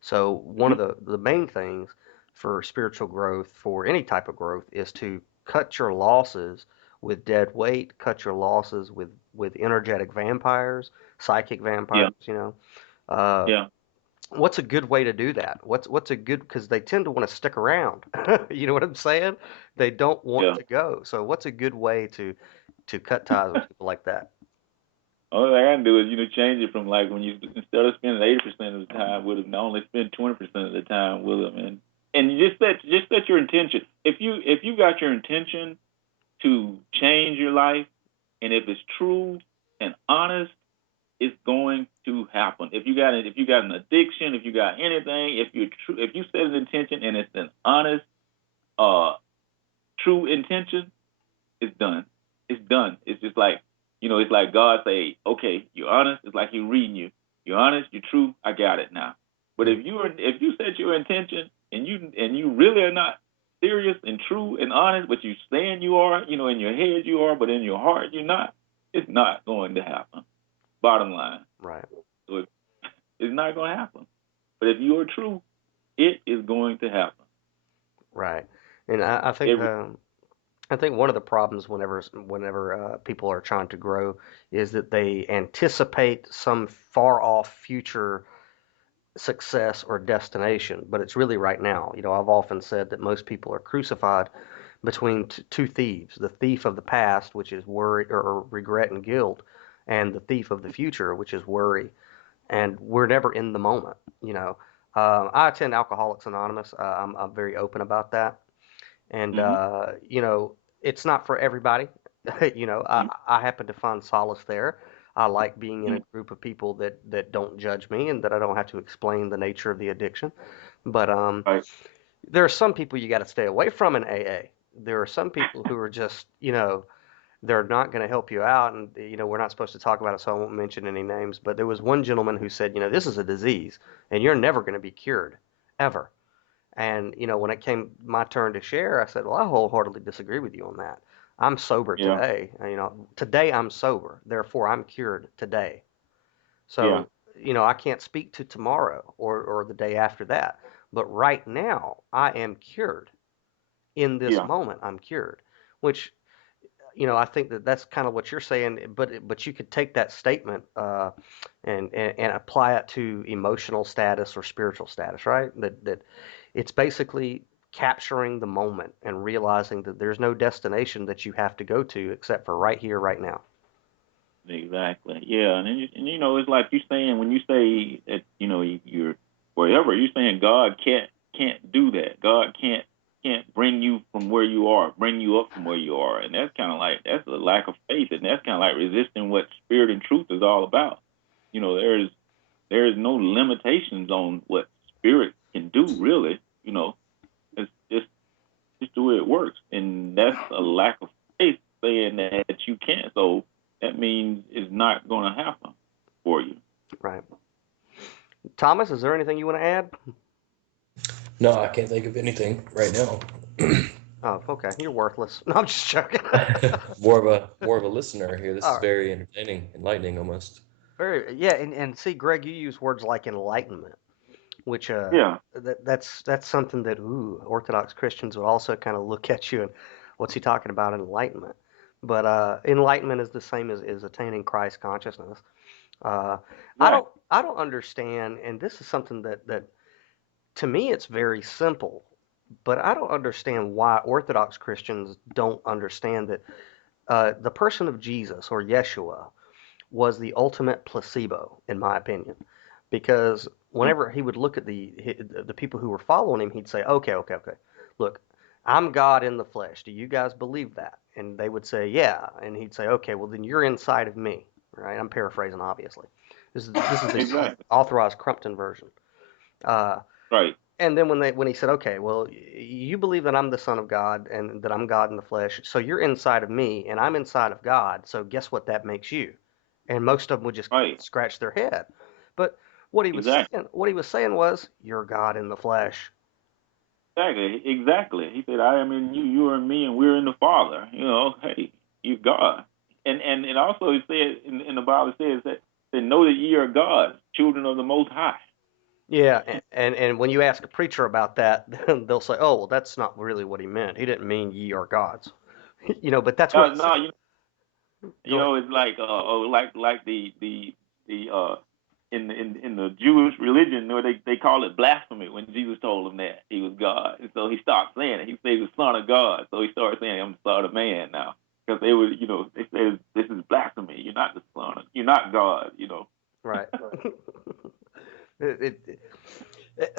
So one Mhm. of the main things for spiritual growth, for any type of growth, is to cut your losses with dead weight, cut your losses with energetic vampires, psychic Yeah. vampires. Uh, Yeah. what's a good way to do that? What's a good, because they tend to want to stick around. You know what I'm saying? They don't want Yeah. to go. So what's a good way to cut ties with people like that? Only thing I can do is change it from like when you instead of spending 80% of the time with them, only spend 20% of the time with them, and you just set your intention. If you got your intention to change your life, and if it's true and honest, it's going to happen. If you got an addiction, if you got anything, if you set an intention and it's an honest, uh, true intention, it's done. It's done. It's just like, it's like God say, okay, you're honest. It's like He reading you. You're honest. You're true. I got it now. But Mm, if you set your intention and you really are not serious and true and honest, but you saying you are, in your head you are, but in your heart you're not, it's not going to happen. Bottom line. right, So it's not going to happen. But if you are true, it is going to happen. right. And Every I think one of the problems whenever people are trying to grow is that they anticipate some far off future success or destination, but it's really right now. I've often said that most people are crucified between two thieves: the thief of the past, which is worry or regret and guilt, and the thief of the future, which is worry. And we're never in the moment. You know, I attend Alcoholics Anonymous. I'm very open about that, and mm-hmm, it's not for everybody. I happen to find solace there. I like being in a mm-hmm, group of people that don't judge me and that I don't have to explain the nature of the addiction. But right, there are some people you got to stay away from in AA. There are some people who are just, they're not going to help you out, and we're not supposed to talk about it, so I won't mention any names. But there was one gentleman who said, this is a disease, and you're never going to be cured, ever. And, when it came my turn to share, I said, well, I wholeheartedly disagree with you on that. I'm sober yeah, today. Today I'm sober. Therefore, I'm cured today. yeah, So, I can't speak to tomorrow or the day after that. But right now, I am cured. In this yeah, moment, I'm cured. Which, I think that that's kind of what you're saying. But you could take that statement and apply it to emotional status or spiritual status, right? That it's basically capturing the moment and realizing that there's no destination that you have to go to except for right here, right now. exactly. Yeah, and then it's like you saying when you say that you're wherever you're saying God can't do that. God can't bring you from where you are, bring you up from where you are, and that's kind of like that's a lack of faith, and that's kind of like resisting what spirit and truth is all about. There is no limitations on what spirit can do, really. It's just the way it works, and that's a lack of faith saying that you can't. So that means it's not going to happen for you. Right. Thomas, is there anything you want to add? No, I can't think of anything right now. Oh, okay. You're worthless. No, I'm just joking. More of a listener here. This All is right. very entertaining, enlightening almost. Very, yeah, and see, Greg, you use words like enlightenment, which Yeah, that's something that Orthodox Christians would also kind of look at you and what's he talking about enlightenment? But enlightenment is the same as attaining Christ consciousness. Uh, exactly. I don't understand, and this is something that to me it's very simple, but I don't understand why Orthodox Christians don't understand that the person of Jesus or Yeshua was the ultimate placebo, in my opinion, because Mhm. whenever he would look at the people who were following him, he'd say, "Okay, okay, okay, look, I'm God in the flesh. Do you guys believe that?" And they would say, "Yeah," and he'd say, "Okay, well then you're inside of me." Right? I'm paraphrasing, obviously. This is the Exactly. authorized Crumpton version. Uh, Right. And then when he said, okay, well, you believe that I'm the Son of God and that I'm God in the flesh, so you're inside of me and I'm inside of God. So guess what that makes you? And most of them would just Right. scratch their head. But Exactly. what he was saying was, you're God in the flesh. Exactly. Exactly. He said, I am in you, you are in me, and we're in the Father. Hey, you God. And also he said in the Bible, it says that know that ye are gods, children of the Most High. Yeah, and when you ask a preacher about that, they'll say, oh, well, that's not really what he meant. He didn't mean ye are gods. But that's what No, go ahead. it's like like the in the Jewish religion, they call it blasphemy when Jesus told them that he was God, and so he stopped saying it. He said he was Son of God, so he started saying I'm the Son of Man now, because they would, they said this is blasphemy. You're not the Son. You're not God. Right. It,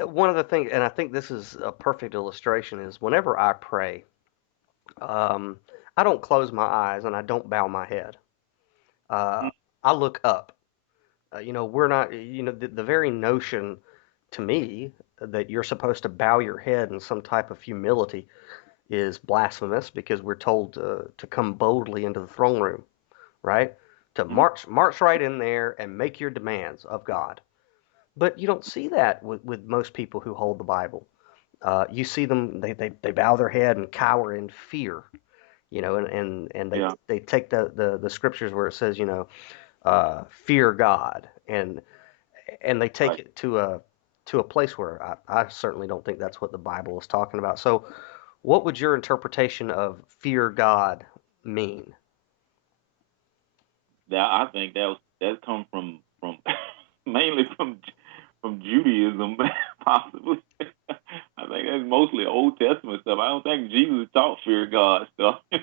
one of the things, and I think this is a perfect illustration, is whenever I pray, um, I don't close my eyes and I don't bow my head. Uh, I look up. We're not, the very notion to me that you're supposed to bow your head in some type of humility is blasphemous because we're told to come boldly into the throne room, right? To Mm-hmm. march right in there and make your demands of God. But you don't see that with most people who hold the Bible. You see them, they bow their head and cower in fear, and Yeah. they take the scriptures where it says, fear God, and they take Right. it to a place where I certainly don't think that's what the Bible is talking about. So, what would your interpretation of fear God mean? That I think that come from mainly from Judaism, possibly. I think that's mostly Old Testament stuff. I don't think Jesus taught fear God stuff in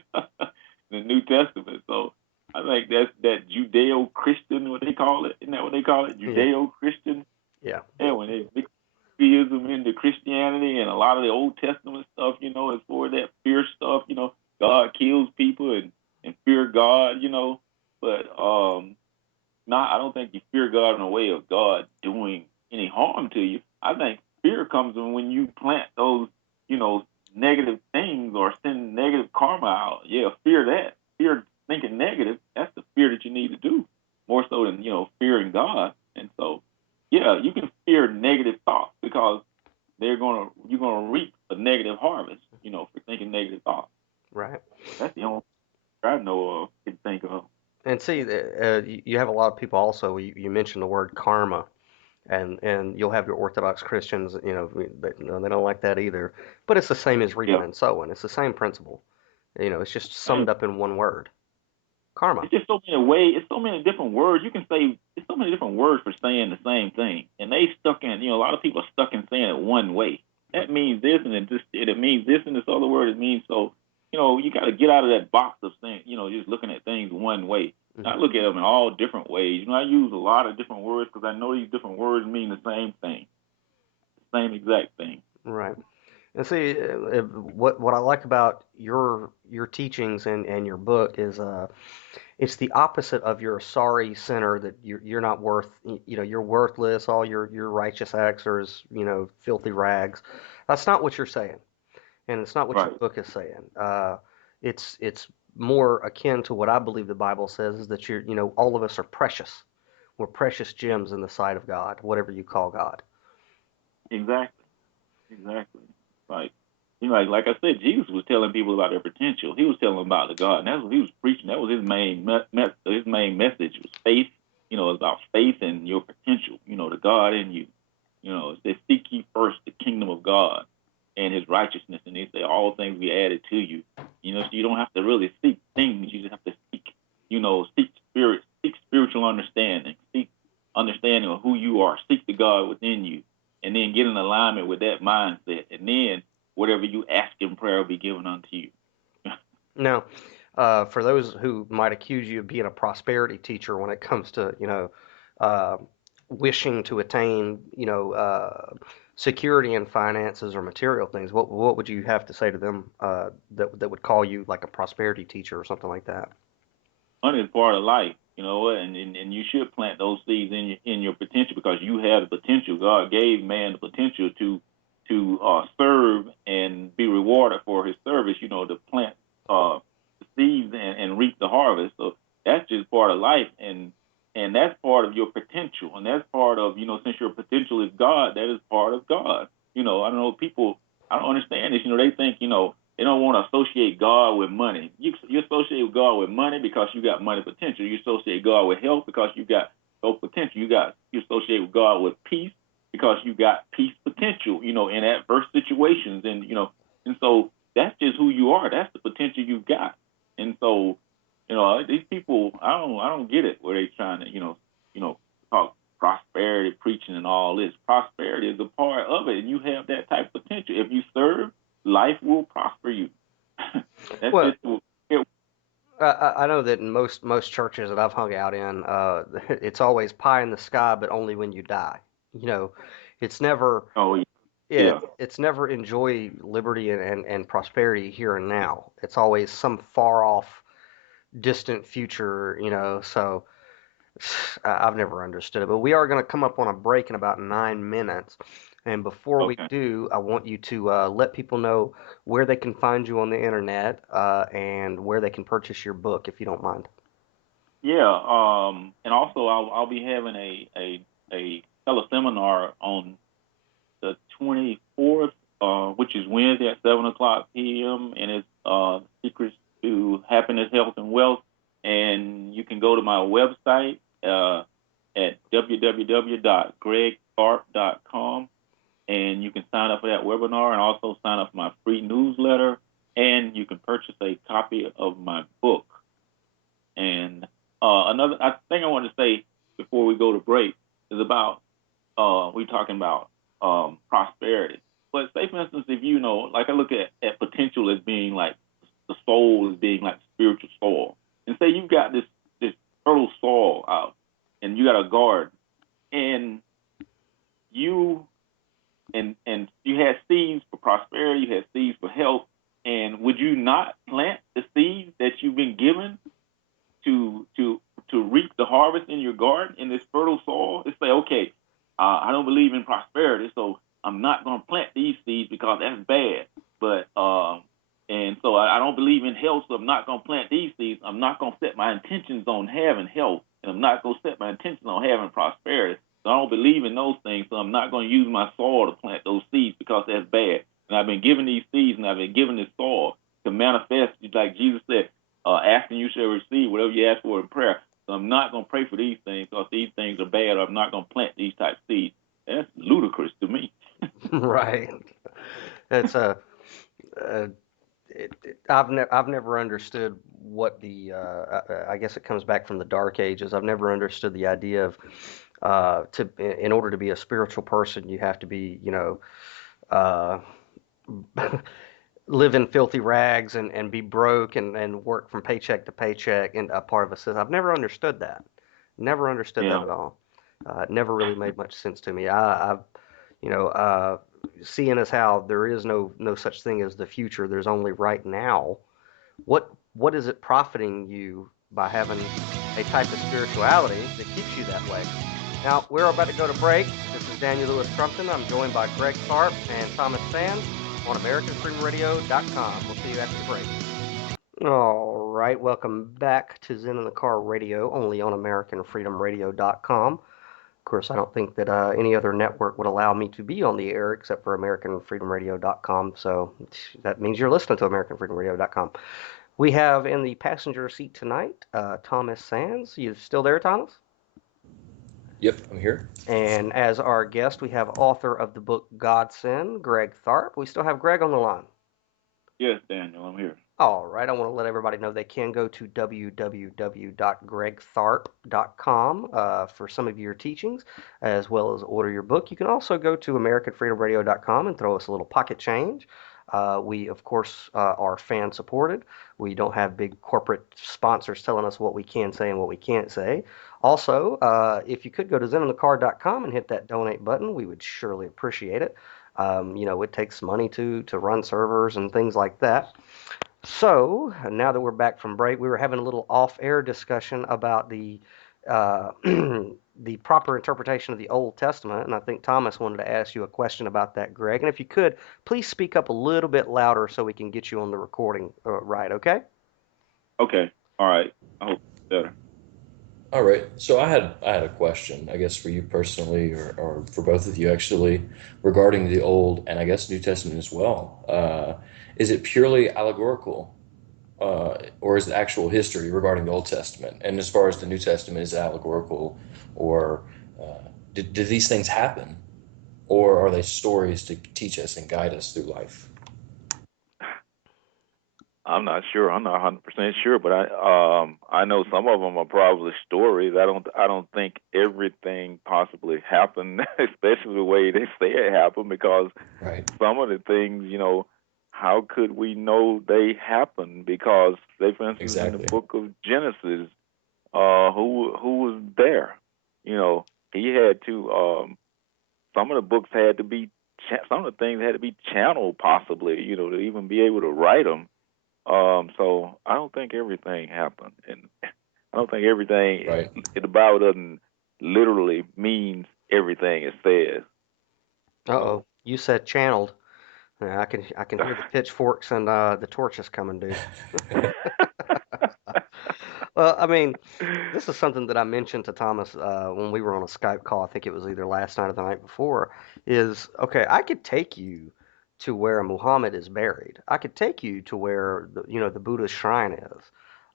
the New Testament. So I think that's that Judeo-Christian, what they call it. Isn't that what they call it? Yeah, Judeo-Christian. yeah, Yeah, when they mix theism into Christianity and a lot of the Old Testament stuff, is for that fear stuff. God kills people and fear God. But not. I don't think you fear God in a way of God doing any harm to you. I think fear comes when you plant those, you know, negative things or send negative karma out. Yeah, fear that. Fear thinking negative. That's the fear that you need to do more so than fearing God. And so, yeah, you can fear negative thoughts because you're gonna reap a negative harvest. For thinking negative thoughts. right. That's the only thing I know of can think of. And see, you have a lot of people also. You mentioned the word karma, and you'll have your Orthodox Christians, they don't like that either. But it's the same as reaping Yeah. and sowing. It's the same principle. It's just Same. summed up in one word, karma. It's just so many ways. It's so many different words. You can say it's so many different words for saying the same thing, and they stuck in. A lot of people are stuck in saying it one way. That means this, and it means this, and this other word it means so. You got to get out of that box of saying, just looking at things one way. Hmm. I look at them in all different ways. I use a lot of different words because I know these different words mean the same thing, the same exact thing. Right. And see, what I like about your teachings and your book is it's the opposite of your sorry sinner that you're not worth, you're worthless. All your righteous acts are as filthy rags. That's not what you're saying, and it's not what your Right. book is saying. It's more akin to what I believe the Bible says is that all of us are precious. We're precious gems in the sight of God, whatever you call God. Exactly. Exactly. Like, like I said, Jesus was telling people about their potential. He was telling them about the God, and that's what he was preaching. That was his his main message was faith. It's about faith and your potential. The God in you. It says, "Seek ye first the kingdom of God and His righteousness," and they say all things be added to you. So you don't have to really seek things. You just have to seek. Seek spirit, seek spiritual understanding, seek understanding of who you are, seek the God within you, and then get in alignment with that mindset, and then whatever you ask in prayer will be given unto you. Now, for those who might accuse you of being a prosperity teacher when it comes to, uh, wishing to attain, security in finances or material things, what would you have to say to them that would call you like a prosperity teacher or something like that? Money is part of life, and you should plant those seeds in your potential because you have the potential. God gave man the potential to serve and be rewarded for his service, to plant the seeds and reap the harvest. So that's just part of life, and that's part of your potential, and that's part of, since your potential is God, that is part of God. I don't know, people, I don't understand this. They think, they don't want to associate God with money. You associate God with money because you got money potential. You associate God with health because you got health potential. You associate with God with peace because you got peace potential, in adverse situations. And so that's just who you are. That's the potential you've got. And so, these people, I don't get it where they trying to, talk prosperity preaching and all this. Prosperity is a part of it, and you have that type of potential. If you serve, life will prosper you. That's Well, just it. I know that in most churches that I've hung out in, it's always pie in the sky, but only when you die. You know, it's never Oh, yeah, yeah, it's never enjoy liberty and prosperity here and now. It's always some far off, distant future. So I've never understood it. But we are going to come up on a break in about 9 minutes. And before we okay. do, I want you to let people know where they can find you on the internet and where they can purchase your book, if you don't mind. Yeah, and also I'll be having a teleseminar on the 24th, which is Wednesday at 7 o'clock p.m. And it's Secrets to Happiness, Health, and Wealth. And you can go to my website at www.gregtharpe.com, and you can sign up for that webinar and also sign up for my free newsletter. And you can purchase a copy of my book. And another thing I want to say before we go to break is about we're talking about prosperity. But say, for instance, if like I look at potential as being like the soul as being like spiritual soil, and say you've got this fertile soil out, and you got a garden, and you and you had seeds for prosperity, you had seeds for health, and would you not plant the seeds that you've been given to to to reap the harvest in your garden in this fertile soil? It's say, okay, I don't believe in prosperity, so I'm not going to plant these seeds because that's bad. But and so I don't believe in health, so I'm not going to plant these seeds. I'm not going to set my intentions on having health, and I'm not going to set my intentions on having prosperity. So I don't believe in those things, so I'm not going to use my soil to plant those seeds because that's bad. And I've been given these seeds, and I've been given this soil to manifest, like Jesus said, asking you shall receive whatever you ask for in prayer. So I'm not going to pray for these things because these things are bad, or I'm not going to plant these type of seeds. That's ludicrous to me. Right. It's a I've never understood what I guess it comes back from the Dark Ages. I've never understood the idea of in order to be a spiritual person, you have to be, uh, live in filthy rags and be broke and work from paycheck to paycheck and a part of a system. I've never understood that. Never understood that Yeah, at all. It never really made much sense to me. I've, you know, seeing as how there is no such thing as the future. There's only right now. What is it profiting you by having a type of spirituality that keeps you that way? Now we're about to go to break. This is Daniel Lewis Crumpton. I'm joined by Greg Tharpe and Thomas Sands on AmericanFreedomRadio.com. We'll see you after the break. All right, welcome back to Zen in the Car Radio, only on AmericanFreedomRadio.com. Of course, I don't think that any other network would allow me to be on the air except for AmericanFreedomRadio.com, so that means you're listening to AmericanFreedomRadio.com. We have in the passenger seat tonight Thomas Sands. You still there, Thomas? Yep, I'm here. And as our guest, we have author of the book Godsend, Greg Tharpe. We still have Greg on the line. yes, Daniel, I'm here. All right, I want to let everybody know they can go to www.gregtharpe.com for some of your teachings, as well as order your book. You can also go to AmericanFreedomRadio.com and throw us a little pocket change. We, of course, are fan supported. We don't have big corporate sponsors telling us what we can say and what we can't say. Also, if you could go to zeninthecar.com and hit that donate button, we would surely appreciate it. It takes money to run servers and things like that. So now that we're back from break, we were having a little off-air discussion about the the proper interpretation of the Old Testament, and I think Thomas wanted to ask you a question about that, Greg. And if you could, please speak up a little bit louder so we can get you on the recording right, okay? Okay. All right. I hope it's better. All right. So I had a question, I guess for you personally, or for both of you actually, regarding the Old and I guess New Testament as well. Is it purely allegorical, or is it actual history regarding the Old Testament? And as far as the New Testament, is it allegorical, or did these things happen, or are they stories to teach us and guide us through life? I'm not sure. I'm not 100% sure, but I know some of them are probably stories. I don't think everything possibly happened, especially the way they say it happened, because Right. some of the things, how could we know they happened? Because, say for instance, in the Exactly. book of Genesis, who was there? You know, he had to. Some of the books had to be. Some of the things had to be channeled, possibly. To even be able to write them. So I don't think everything happened, and I don't think everything. Right. The Bible doesn't literally means everything it says. Uh-oh, you said channeled. Yeah, I can hear the pitchforks and the torches coming, dude. Well, I mean, this is something that I mentioned to Thomas when we were on a Skype call. I think it was either last night or the night before. Is okay. I could take you to where Muhammad is buried. I could take you to where the Buddha's shrine is.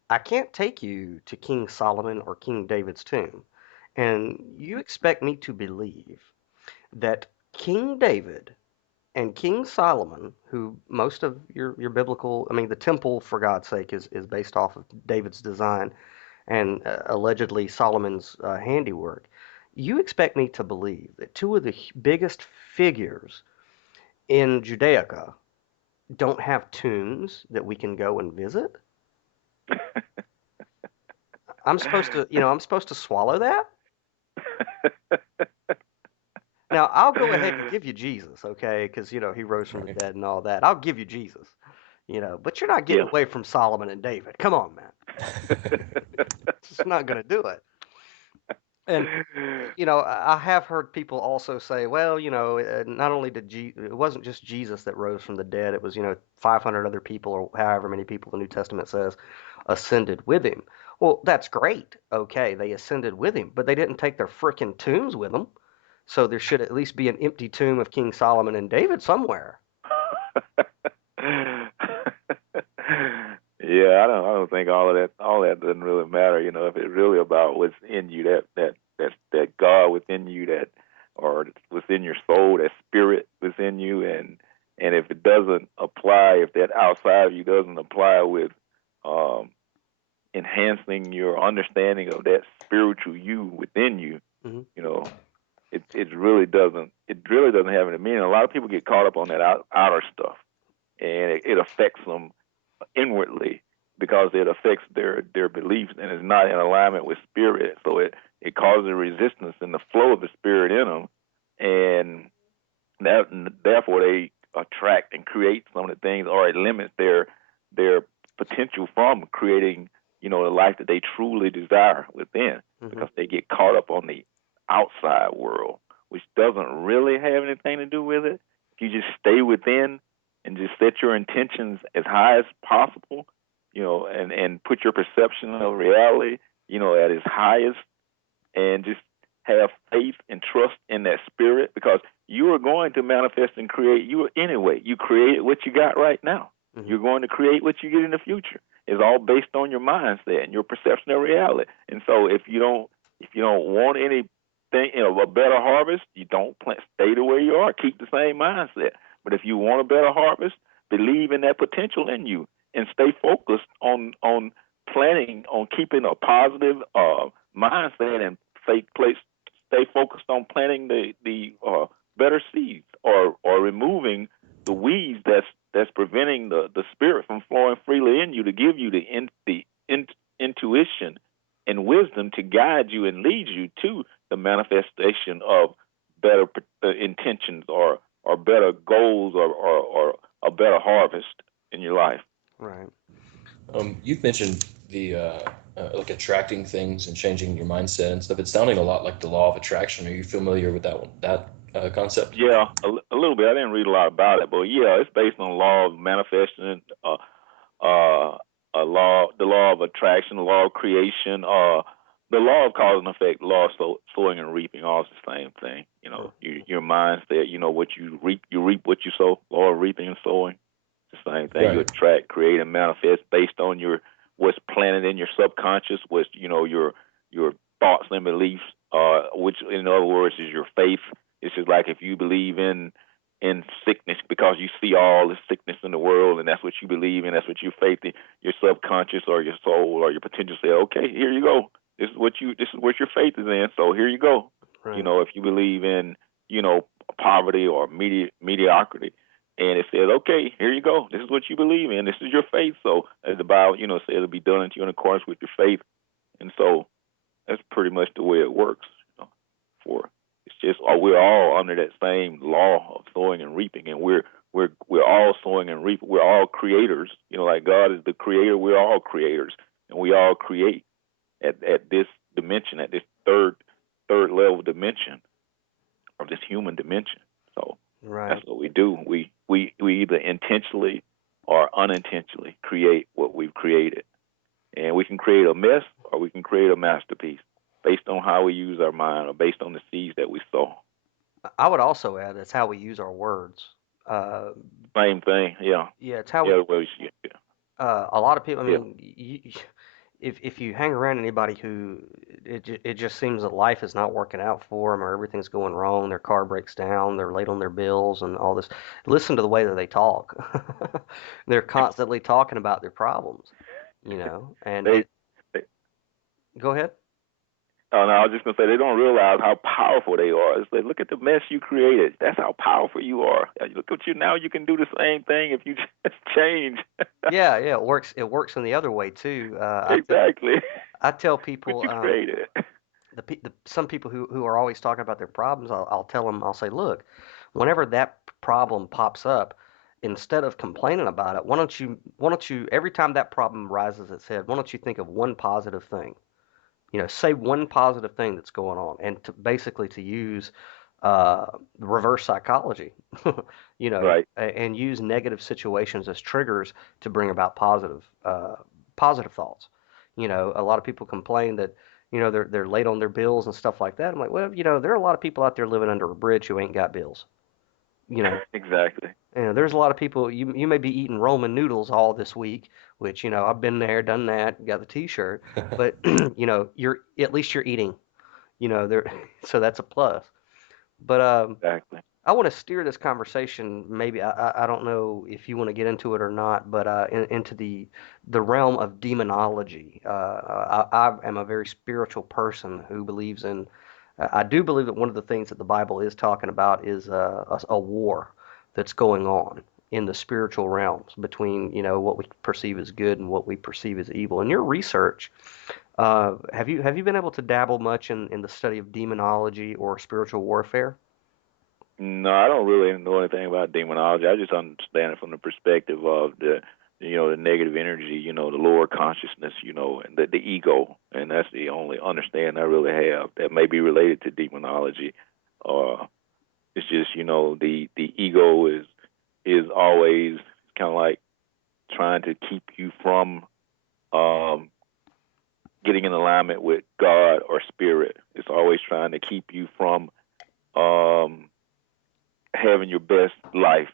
I can't take you to King Solomon or King David's tomb. And you expect me to believe that King David and King Solomon, who most of your biblical, I mean, the temple, for God's sake, is based off of David's design and allegedly Solomon's handiwork. You expect me to believe that two of the biggest figures in Judaica don't have tombs that we can go and visit? I'm supposed to swallow that? Now, I'll go ahead and give you Jesus, okay? Because, he rose from the Right. dead and all that. I'll give you Jesus, but you're not getting Yeah. away from Solomon and David. Come on, man. It's just not going to do it. And, I have heard people also say, well, not only it wasn't just Jesus that rose from the dead, it was, 500 other people or however many people the New Testament says ascended with him. Well, that's great. Okay, they ascended with him, but they didn't take their frickin' tombs with them. So there should at least be an empty tomb of King Solomon and David somewhere. Yeah, I don't think all that doesn't really matter, if it's really about what's in you, that God within you, that or within your soul, that spirit within you, and if it doesn't apply, if that outside of you doesn't apply with um enhancing your understanding of that spiritual you within you, Hmm. you know, it really doesn't have any meaning. A lot of people get caught up on that outer stuff, and it affects them inwardly because it affects their beliefs and is not in alignment with spirit. So it causes a resistance in the flow of the spirit in them, and that therefore they attract and create some of the things, or it limits their potential from creating the life that they truly desire within, Hmm. because they get caught up on the outside world, which doesn't really have anything to do with it. If you just stay within and just set your intentions as high as possible, and put your perception of reality, at its highest, and just have faith and trust in that spirit, because you are going to manifest and create you anyway. You created what you got right now. Hmm. You're going to create what you get in the future. It's all based on your mindset and your perception of reality. And so if you don't want anything, a better harvest, you don't plant. Stay the way you are. Keep the same mindset. But if you want a better harvest, believe in that potential in you and stay focused on planning on keeping a positive mindset, and stay focused on planting the better seeds, or removing the weeds that's preventing the spirit from flowing freely in you, to give you the intuition and wisdom to guide you and lead you to the manifestation of better intentions, or better goals, or a better harvest in your life. Right. You've mentioned the like attracting things and changing your mindset and stuff. It's sounding a lot like the law of attraction. Are you familiar with that one, that concept? Yeah, a little bit. I didn't read a lot about it, but yeah, it's based on the law of manifesting, the law of attraction, the law of creation, the law of cause and effect, the law of sowing and reaping, all the same thing. You know, your mindset, what you reap what you sow. Law of reaping and sowing, it's the same thing. You Right. attract, create, and manifest based on what's planted in your subconscious, what's your thoughts and beliefs, which in other words is your faith. It's just like if you believe in sickness because you see all the sickness in the world and that's what you believe in, that's what you faith in, your subconscious or your soul or your potential say, okay, here you go. This is what your faith is in. So here you go. Right. If you believe in, poverty or mediocrity, and it says, okay, here you go. This is what you believe in. This is your faith. So as the Bible, says it'll be done unto you in accordance with your faith. And so that's pretty much the way it works. For it's just we're all under that same law of sowing and reaping, and we're all sowing and reaping. We're all creators. Like God is the creator. We're all creators, and we all create at this dimension, at this third level dimension of this human dimension. So Right. that's what we do. We either intentionally or unintentionally create what we've created, and we can create a mess or we can create a masterpiece based on how we use our mind or based on the seeds that we sow. I would also add that's how we use our words. Uh, Same thing, yeah. yeah, it's how we. Yeah, well, yeah, A lot of people. I yeah, mean, if you hang around anybody who it just seems that life is not working out for them or everything's going wrong, their car breaks down, they're late on their bills and all this. Listen to the way that they talk. They're constantly talking about their problems, and they, they go ahead. oh, no, I was just gonna say they don't realize how powerful they are. It's like, look at the mess you created. That's how powerful you are. Look at you now. You can do the same thing if you just change. Yeah, yeah, it works. It works in the other way too. Exactly. I tell What people, you created. some people who are always talking about their problems, I'll tell them, I'll say, look, whenever that problem pops up, instead of complaining about it, why don't you, every time that problem rises its head, why don't you think of one positive thing? Say one positive thing that's going on, and basically to use uh, reverse psychology, Right. and use negative situations as triggers to bring about positive thoughts. A lot of people complain that they're late on their bills and stuff like that. I'm like, well, there are a lot of people out there living under a bridge who ain't got bills. You know, Exactly. there's a lot of people. You may be eating Roman noodles all this week, which I've been there, done that, got the T-shirt, but you're at least you're eating. There, so that's a plus. But Exactly. I want to steer this conversation. Maybe I don't know if you want to get into it or not, but into the realm of demonology. I am a very spiritual person who believes in. I do believe that one of the things that the Bible is talking about is a war that's going on in the spiritual realms between what we perceive as good and what we perceive as evil. In your research, have you been able to dabble much in the study of demonology or spiritual warfare? No, I don't really know anything about demonology. I just understand it from the perspective of the negative energy, the lower consciousness, and the ego, and that's the only understanding I really have that may be related to demonology. It's just, the ego is always kind of like trying to keep you from um, getting in alignment with God or spirit. It's always trying to keep you from um, having your best life.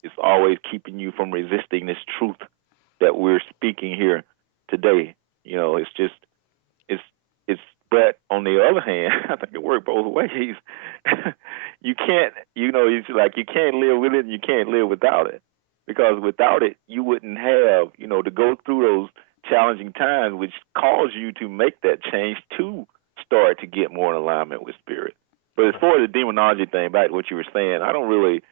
It's always keeping you from resisting this truth that we're speaking here today. It's just it's it's. But on the other hand, I think it works both ways. You can't, it's like you can't live with it and you can't live without it, because without it, you wouldn't have, to go through those challenging times, which cause you to make that change to start to get more in alignment with spirit. But as far as the demonology thing, back to what you were saying, I don't really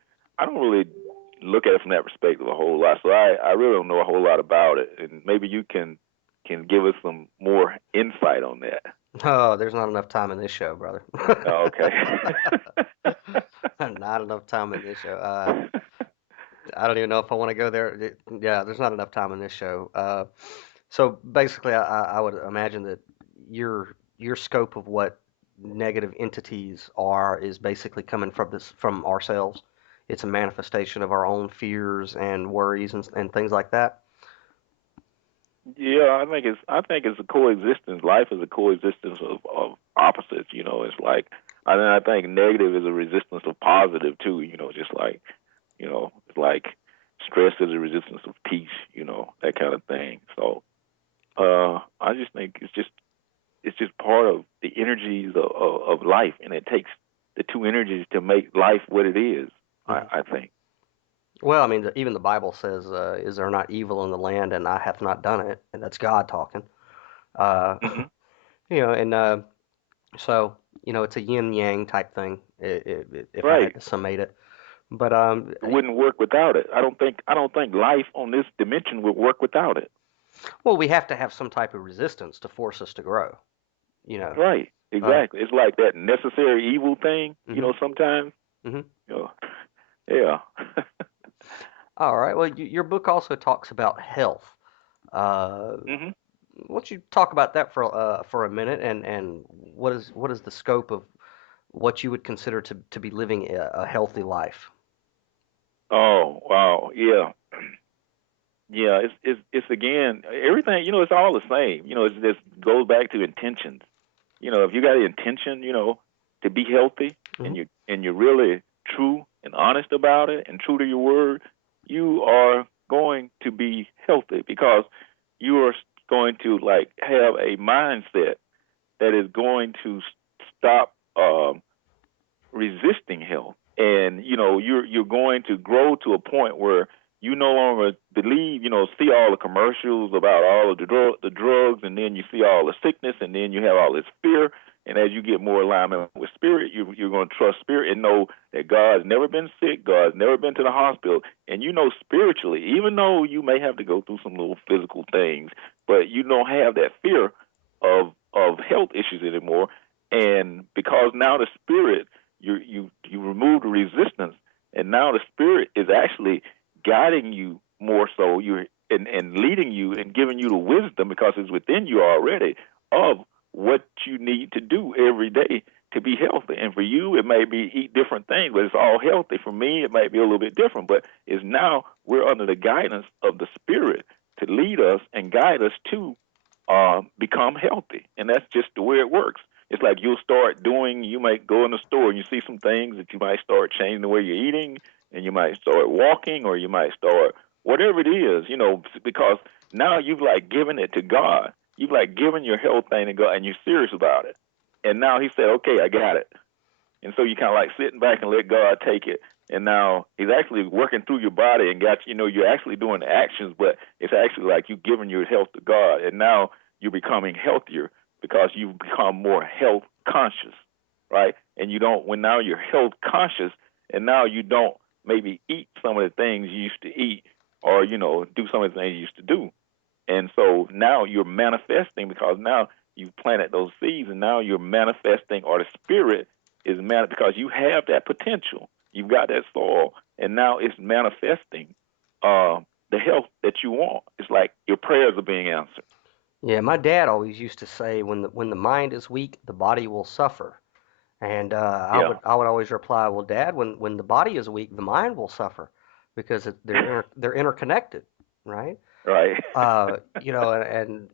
look at it from that perspective a whole lot. So I really don't know a whole lot about it, and maybe you can give us some more insight on that. Oh, there's not enough time in this show, brother. Oh, okay. Not enough time in this show. I don't even know if I want to go there. Yeah, there's not enough time in this show. So basically, I would imagine that your scope of what negative entities are is basically coming from ourselves. It's a manifestation of our own fears and worries and things like that. Yeah, I think it's a coexistence. Life is a coexistence of opposites. It's like I think negative is a resistance of positive too. Just like it's like stress is a resistance of peace. That kind of thing. So I just think it's just part of the energies of life, and it takes the two energies to make life what it is. I, Mhm. I think. Well, I mean, even the Bible says, "Is there not evil in the land, and I have not done it?" And that's God talking. Uh, Hmm. and so it's a yin yang type thing, if I had Right. to summate it. But It wouldn't work without it. I don't think life on this dimension would work without it. well, we have to have some type of resistance to force us to grow. You know. Right. Uh, Exactly. It's like that necessary evil thing. hmm Sometimes. hmm You know. Yeah. All right. Well, your book also talks about health. Uh, Hmm. why don't you talk about that for a minute, and what is the scope of what you would consider to be living a healthy life? Oh wow. Yeah. Yeah. It's again everything. It's all the same. It just goes back to intentions. If you got the intention, to be healthy, Hmm and you're really true and honest about it and true to your word, you are going to be healthy because you are going to like have a mindset that is going to stop resisting health, and you're going to grow to a point where you no longer believe, see all the commercials about all of the drugs, and then you see all the sickness, and then you have all this fear. And as you get more alignment with spirit, you're going to trust spirit and know that God's never been sick, God's never been to the hospital, and spiritually, even though you may have to go through some little physical things, but you don't have that fear of health issues anymore. And because now the spirit, you remove the resistance, and now the spirit is actually guiding you more so, and leading you and giving you the wisdom because it's within you already of what you need to do every day to be healthy. And for you, it may be eat different things, but it's all healthy. For me, it might be a little bit different, but it's now we're under the guidance of the spirit to lead us and guide us to become healthy. And that's just the way it works. It's like you might go in the store and you see some things that you might start changing the way you're eating, and you might start walking, or you might start whatever it is, because now you've like given it to God. You've like given your health thing to God, and you're serious about it. And now He said, okay, I got it. And so you kind of like sitting back and let God take it. And now He's actually working through your body and you're actually doing the actions, but it's actually like you giving your health to God. And now you're becoming healthier because you've become more health conscious, right? And you don't, when now you're health conscious, and now you don't maybe eat some of the things you used to eat, or, do some of the things you used to do. And so now you're manifesting because now you've planted those seeds, and now you're manifesting, or the spirit is because you have that potential. You've got that soil, and now it's manifesting uh, the health that you want. It's like your prayers are being answered. Yeah, my dad always used to say, when the mind is weak, the body will suffer. And Yeah. I would always reply, well, Dad, when the body is weak, the mind will suffer because they're interconnected, right? Right. And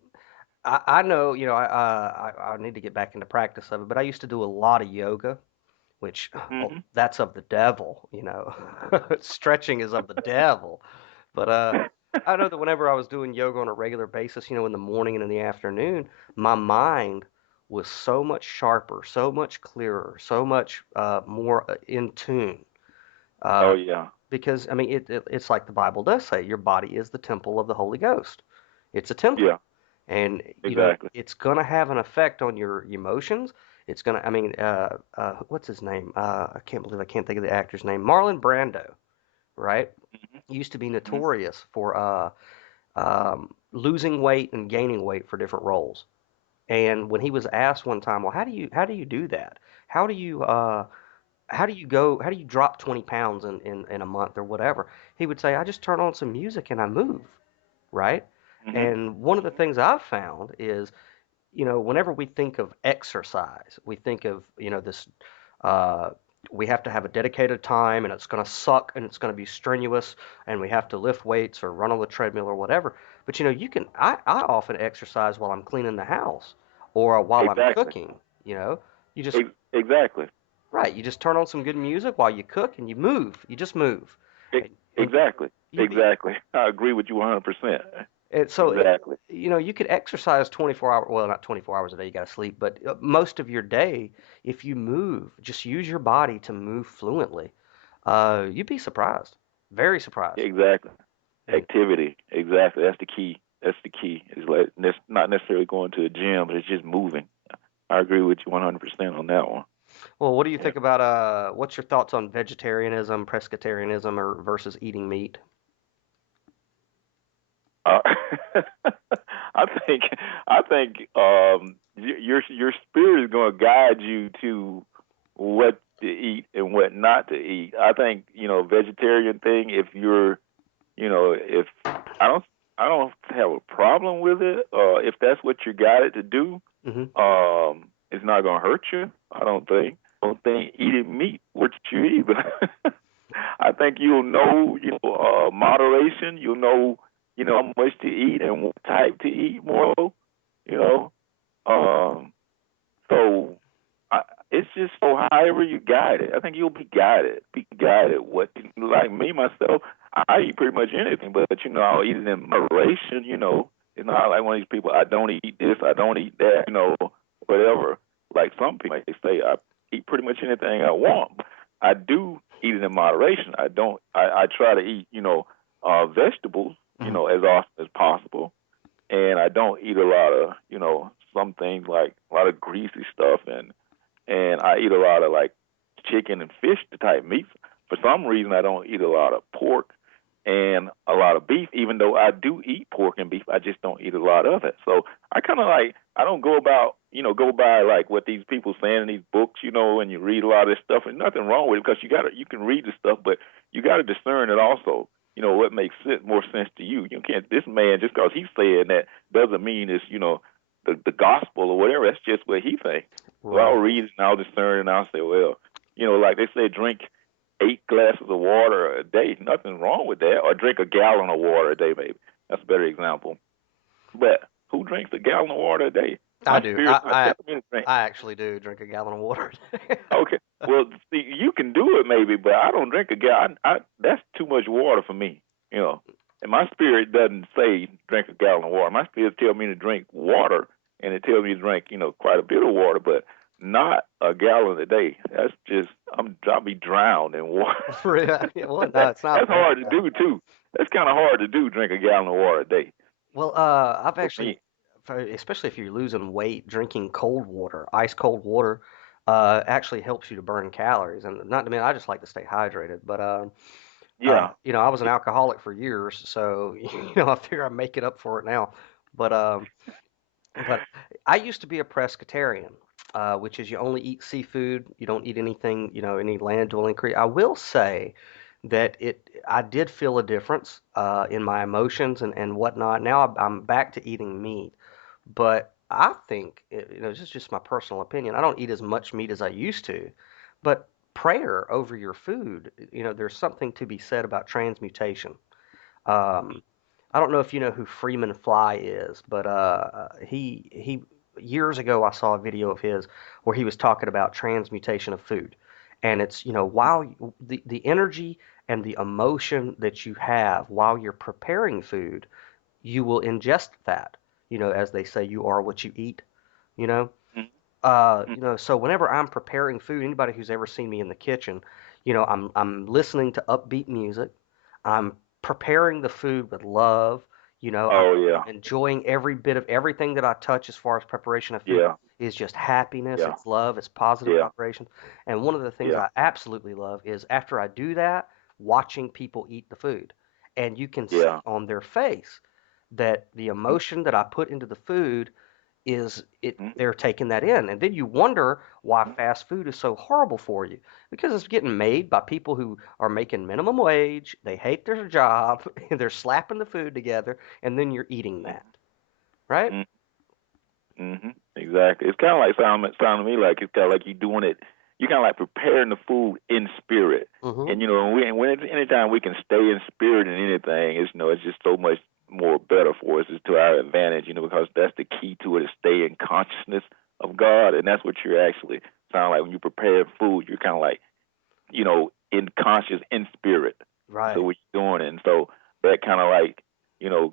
I know, I need to get back into practice of it, but I used to do a lot of yoga, which oh, Hmm. that's of the devil, Stretching is of the devil. But I know that whenever I was doing yoga on a regular basis, in the morning and in the afternoon, my mind was so much sharper, so much clearer, so much more in tune. Oh Uh, yeah. because I mean, it's like the Bible does say, your body is the temple of the Holy Ghost. It's a temple, Yeah. and Exactly. it's gonna have an effect on your emotions. It's gonna, I mean, what's his name? I can't believe I can't think of the actor's name. Marlon Brando, right? Hmm. Used to be Hmm. notorious for losing weight and gaining weight for different roles. And when he was asked one time, well, how do you do that? How do you how do you drop 20 pounds in a month or whatever? He would say, I just turn on some music and I move, right? Mhm. And one of the things I've found is, whenever we think of exercise, we think of, this, uh, we have to have a dedicated time and it's going to suck and it's going to be strenuous and we have to lift weights or run on the treadmill or whatever. But, I often exercise while I'm cleaning the house or while I'm Exactly. cooking, you know, you just, Exactly. right, you just turn on some good music while you cook and you move, you just move. E- And exactly. you'd be, Exactly. I agree with you 100%. And so, Exactly. you could exercise 24 hours, well, not 24 hours a day, you got to sleep, but most of your day, if you move, just use your body to move fluently. You'd be surprised, very surprised. Exactly. And Activity. Exactly. That's the key. That's the key. It's like not necessarily going to a gym, but it's just moving. I agree with you 100% on that one. well, what do you Yeah. think about what's your thoughts on vegetarianism, pescatarianism, or versus eating meat? Uh, I think your spirit is going to guide you to what to eat and what not to eat. I think vegetarian thing. If you're if I don't I don't have a problem with it. If that's what you got it to do, Hmm. it's not going to hurt you. I don't think eating meat hurts you either. I think you'll know, moderation. You'll know, how much to eat and what type to eat more. You know, um, so I, it's just so however you guide it. I think you'll be guided. Be guided. What like me myself, I eat pretty much anything, but I'll eat it in moderation. It's not like one of these people. I don't eat this. I don't eat that. Whatever. Like some people, they say I eat pretty much anything I want. I do eat it in moderation. I don't. I try to eat vegetables Hmm. as often as possible, and I don't eat a lot of some things like a lot of greasy stuff and I eat a lot of like chicken and fish type meats. For some reason, I don't eat a lot of pork and a lot of beef, even though I do eat pork and beef. I just don't eat a lot of it. So I kind of like I don't go about go by like what these people saying in these books, and you read a lot of this stuff, and nothing wrong with it because you can read the stuff, but you got to discern it also. What makes more sense to you. You can't this man just because he's saying that doesn't mean it's the gospel or whatever. That's just what he thinks. So I'll Right. read and I'll discern and I'll say, well, like they say, drink 8 glasses of water a day. Nothing wrong with that. Or drink a gallon of water a day, maybe. That's a better example. But who drinks a gallon of water a day? I My do. spirit's not telling me to drink. I actually do drink a gallon of water a day. Okay. Well, see, you can do it maybe, but I don't drink a gallon. That's too much water for me. You know, and my spirit doesn't say drink a gallon of water. My spirit tells me to drink water, and it tells me to drink quite a bit of water, but not a gallon a day. That's just I'll be drowned in water. Yeah, well, no, it's not That's bad. hard to do too. That's kind of hard to do. Drink a gallon of water a day Well, I've for actually, me. especially if you're losing weight, drinking cold water, ice cold water, actually helps you to burn calories. And not to mention, I just like to stay hydrated. But Yeah. I was an alcoholic for years, so I figure I make it up for it now. But but I used to be a pescatarian, which is you only eat seafood, you don't eat anything, any land-dwelling creature. I will say that I did feel a difference in my emotions and whatnot. Now I'm back to eating meat, but I think, this is just my personal opinion. I don't eat as much meat as I used to, but prayer over your food, there's something to be said about transmutation. Um, I don't know if you know who Freeman Fly is, but he years ago I saw a video of his where he was talking about transmutation of food, and it's while the energy and the emotion that you have while you're preparing food, you will ingest that. As they say, you are what you eat. You know, Mm-hmm. so whenever I'm preparing food, anybody who's ever seen me in the kitchen, I'm listening to upbeat music. I'm preparing the food with love. I'm Oh yeah. enjoying every bit of everything that I touch as far as preparation of food Yeah. is just happiness, Yeah. it's love, it's positive Yeah. vibrations. And one of the things Yeah. I absolutely love is after I do that, watching people eat the food. And you can see Yeah. on their face that the emotion that I put into the food is it Mhm. they're taking that in, and then you wonder why fast food is so horrible for you, because it's getting made by people who are making minimum wage, they hate their job, and they're slapping the food together, and then you're eating that, right? Mhm. Mhm. Exactly. It's kind of like sound to me like it's kind of like you doing it. You kind of like preparing the food in spirit, Mm-hmm. and anytime we can stay in spirit in anything, it's just so much more better for us. It's to our advantage, because that's the key to it is stay in consciousness of God, and that's what you're actually sound like when you prepare food. You're kind of like in conscious, in spirit. So Right. what you're doing, and so that kind of like,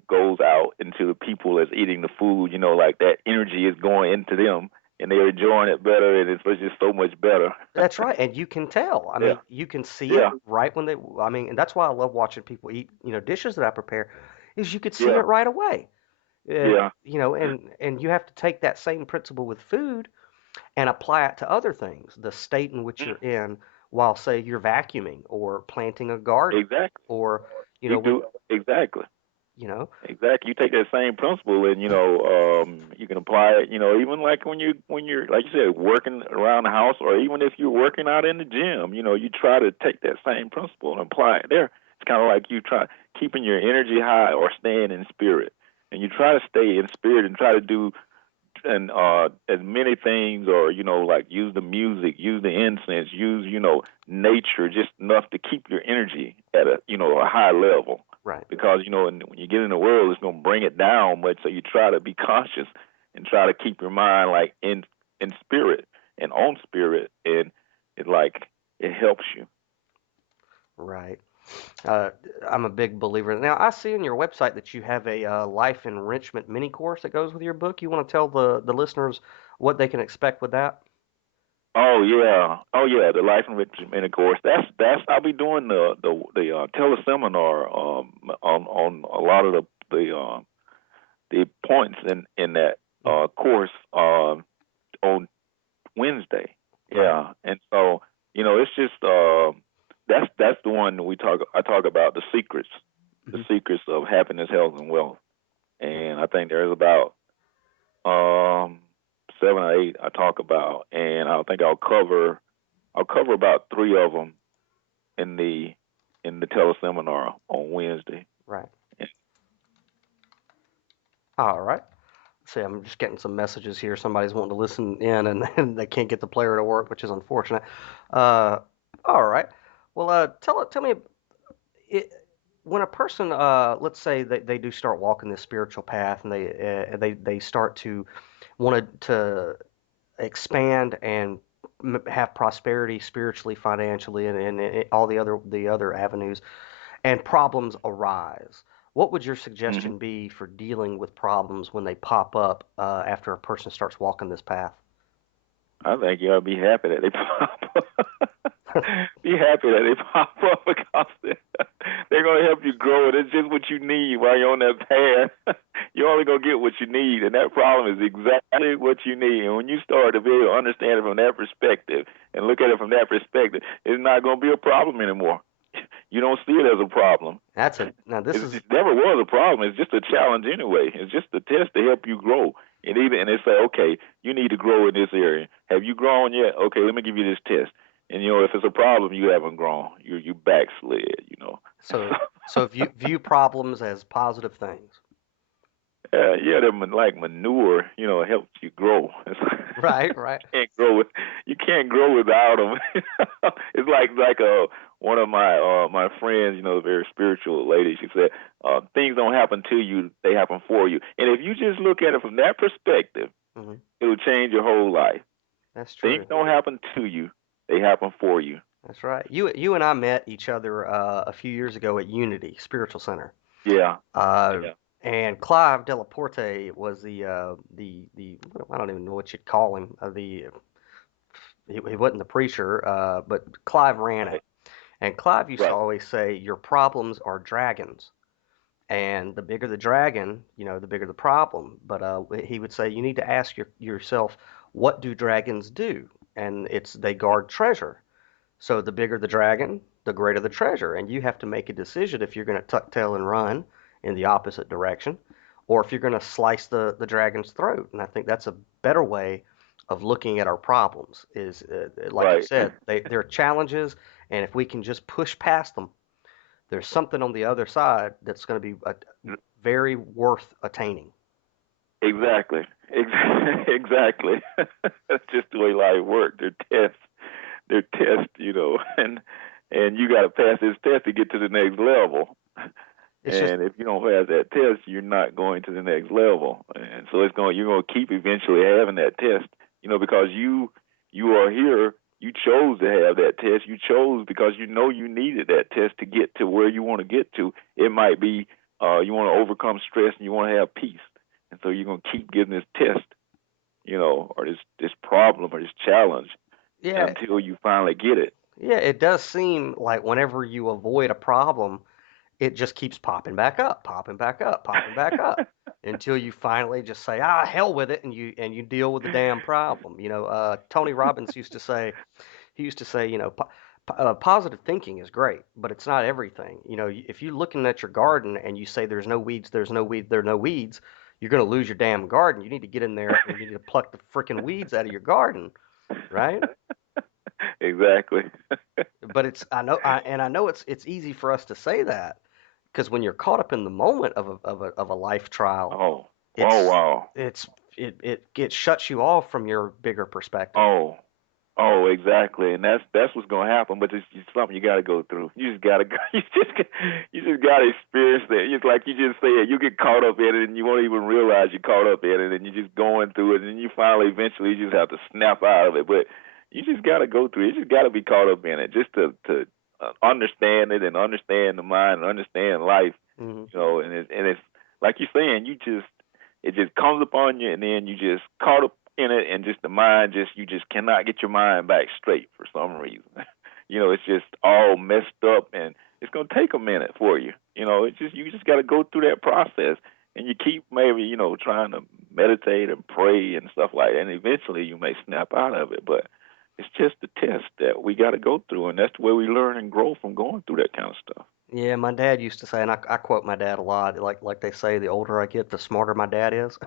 goes out into the people that's eating the food. Like that energy is going into them, and they're enjoying it better, and it's just so much better. That's right, and you can tell. I Yeah, mean, you can see it yeah, right when they. I mean, and that's why I love watching people eat, dishes that I prepare, is you could see yeah, it right away. yeah. And you have to take that same principle with food and apply it to other things, the state in which Mm, you're in while, say, you're vacuuming or planting a garden, exactly. or, You when, do exactly. you know, Exactly. You take that same principle and you can apply it, even like when you're like you said, working around the house or even if you're working out in the gym, you try to take that same principle and apply it there. It's kind of like you try keeping your energy high or staying in spirit. And you try to stay in spirit and try to do and as many things or like use the music, use the incense, use nature just enough to keep your energy at a high level right. because and when you get in the world it's going to bring it down much, so you try to be conscious and try to keep your mind like in spirit and on spirit, and it like it helps you. Right. Uh, I'm a big believer. Now, I see on your website that you have a life enrichment mini course that goes with your book. You want to tell the listeners what they can expect with that? Oh yeah, the life enrichment, of course. That's I'll be doing the teleseminar on a lot of the points in that Mhm. course on Wednesday. Right. Yeah, and so it's just that's the one that I talk about the Hmm. secrets of happiness, health, and wealth. Yeah. And I think there's about um 7 or 8 I talk about, and I think I'll cover about 3 of them in the teleseminar on Wednesday. Right. All right. See, I'm just getting some messages here. Somebody's wanting to listen in, and, and they can't get the player to work, which is unfortunate. Uh, all right. Well, tell me, it, when a person, let's say they do start walking this spiritual path, and they start to want to expand and have prosperity spiritually, financially, and all the other avenues, and problems arise. What would your Hmm. suggestion be for dealing with problems when they pop up after a person starts walking this path? I think you ought to be happy that they pop up. Be happy that they pop up because they're going to help you grow. And it's just what you need while you're on that path. You're only going to get what you need, and that problem is exactly what you need. And when you start to be able to understand it from that perspective and look at it from that perspective, it's not going to be a problem anymore. You don't see it as a problem. That's it. Now this It is never was a problem. It's just a challenge anyway. It's just a test to help you grow. And they say, okay, you need to grow in this area. Have you grown yet? Okay, let me give you this test. And if it's a problem, you haven't grown. You backslid. so so view problems as positive things. Yeah, they're like manure. It helps you grow. Right, right. You can't grow without them. It's like one of my friends, a very spiritual lady. She said, things don't happen to you; they happen for you. And if you just look at it from that perspective, Hmm. it'll change your whole life. That's Things true. don't happen to you; they happen for you. That's right. You and I met each other a few years ago at Unity Spiritual Center. Yeah, Uh, yeah, and Clive Delaporte was the I don't even know what you'd call him. He wasn't the preacher, but Clive ran it. right, And Clive used to right. always say, "Your problems are dragons." And the bigger the dragon, the bigger the problem. But he would say you need to ask yourself, what do dragons do? And it's they guard treasure. So the bigger the dragon, the greater the treasure. And you have to make a decision if you're going to tuck tail and run in the opposite direction, or if you're going to slice the dragon's throat. And I think that's a better way of looking at our problems is, like you Right. said, they're challenges, and if we can just push past them, there's something on the other side that's going to be very worth attaining. Exactly. Exactly. That's just the way life works. They're tests, and you got to pass this test to get to the next level. It's just, And if you don't pass that test, you're not going to the next level. And so you're going to keep eventually having that test, because you are here. You chose to have that test. You chose because you know you needed that test to get to where you want to get to. It might be you want to overcome stress and you want to have peace. And so you're going to keep getting this test, or this problem or this challenge yeah, until you finally get it. yeah, it does seem like whenever you avoid a problem, it just keeps popping back up, popping back up, popping back up until you finally just say, "Ah, hell with it," and you deal with the damn problem. Tony Robbins used to say, positive thinking is great, but it's not everything. If you're looking at your garden and you say there's no weeds, there's no weed, there are no weeds, you're gonna lose your damn garden. You need to get in there and you need to pluck the freaking weeds out of your garden, right? Exactly. But I know it's easy for us to say that because when you're caught up in the moment of a life trial, Oh, oh it's wow. it's it shuts you off from your bigger perspective. Oh, oh, exactly, and that's what's gonna happen. But it's something you got to go through. You just gotta go. You just gotta experience that. It's like you just said, you get caught up in it, and you won't even realize you're caught up in it, and you're just going through it, and you finally, eventually, you just have to snap out of it. But you just gotta go through it. You just gotta be caught up in it, just to understand it and understand the mind and understand life. Hmm. And it's like you're saying, it just comes upon you, and then you just caught up in it, and just the mind, you just cannot get your mind back straight for some reason. It's just all messed up, and it's gonna take a minute for you. You just got to go through that process, and you keep maybe trying to meditate and pray and stuff like that, and eventually you may snap out of it, but. It's just a test that we got to go through, and that's the way we learn and grow from going through that kind of stuff. Yeah, my dad used to say, and I quote my dad a lot, like they say, the older I get, the smarter my dad is.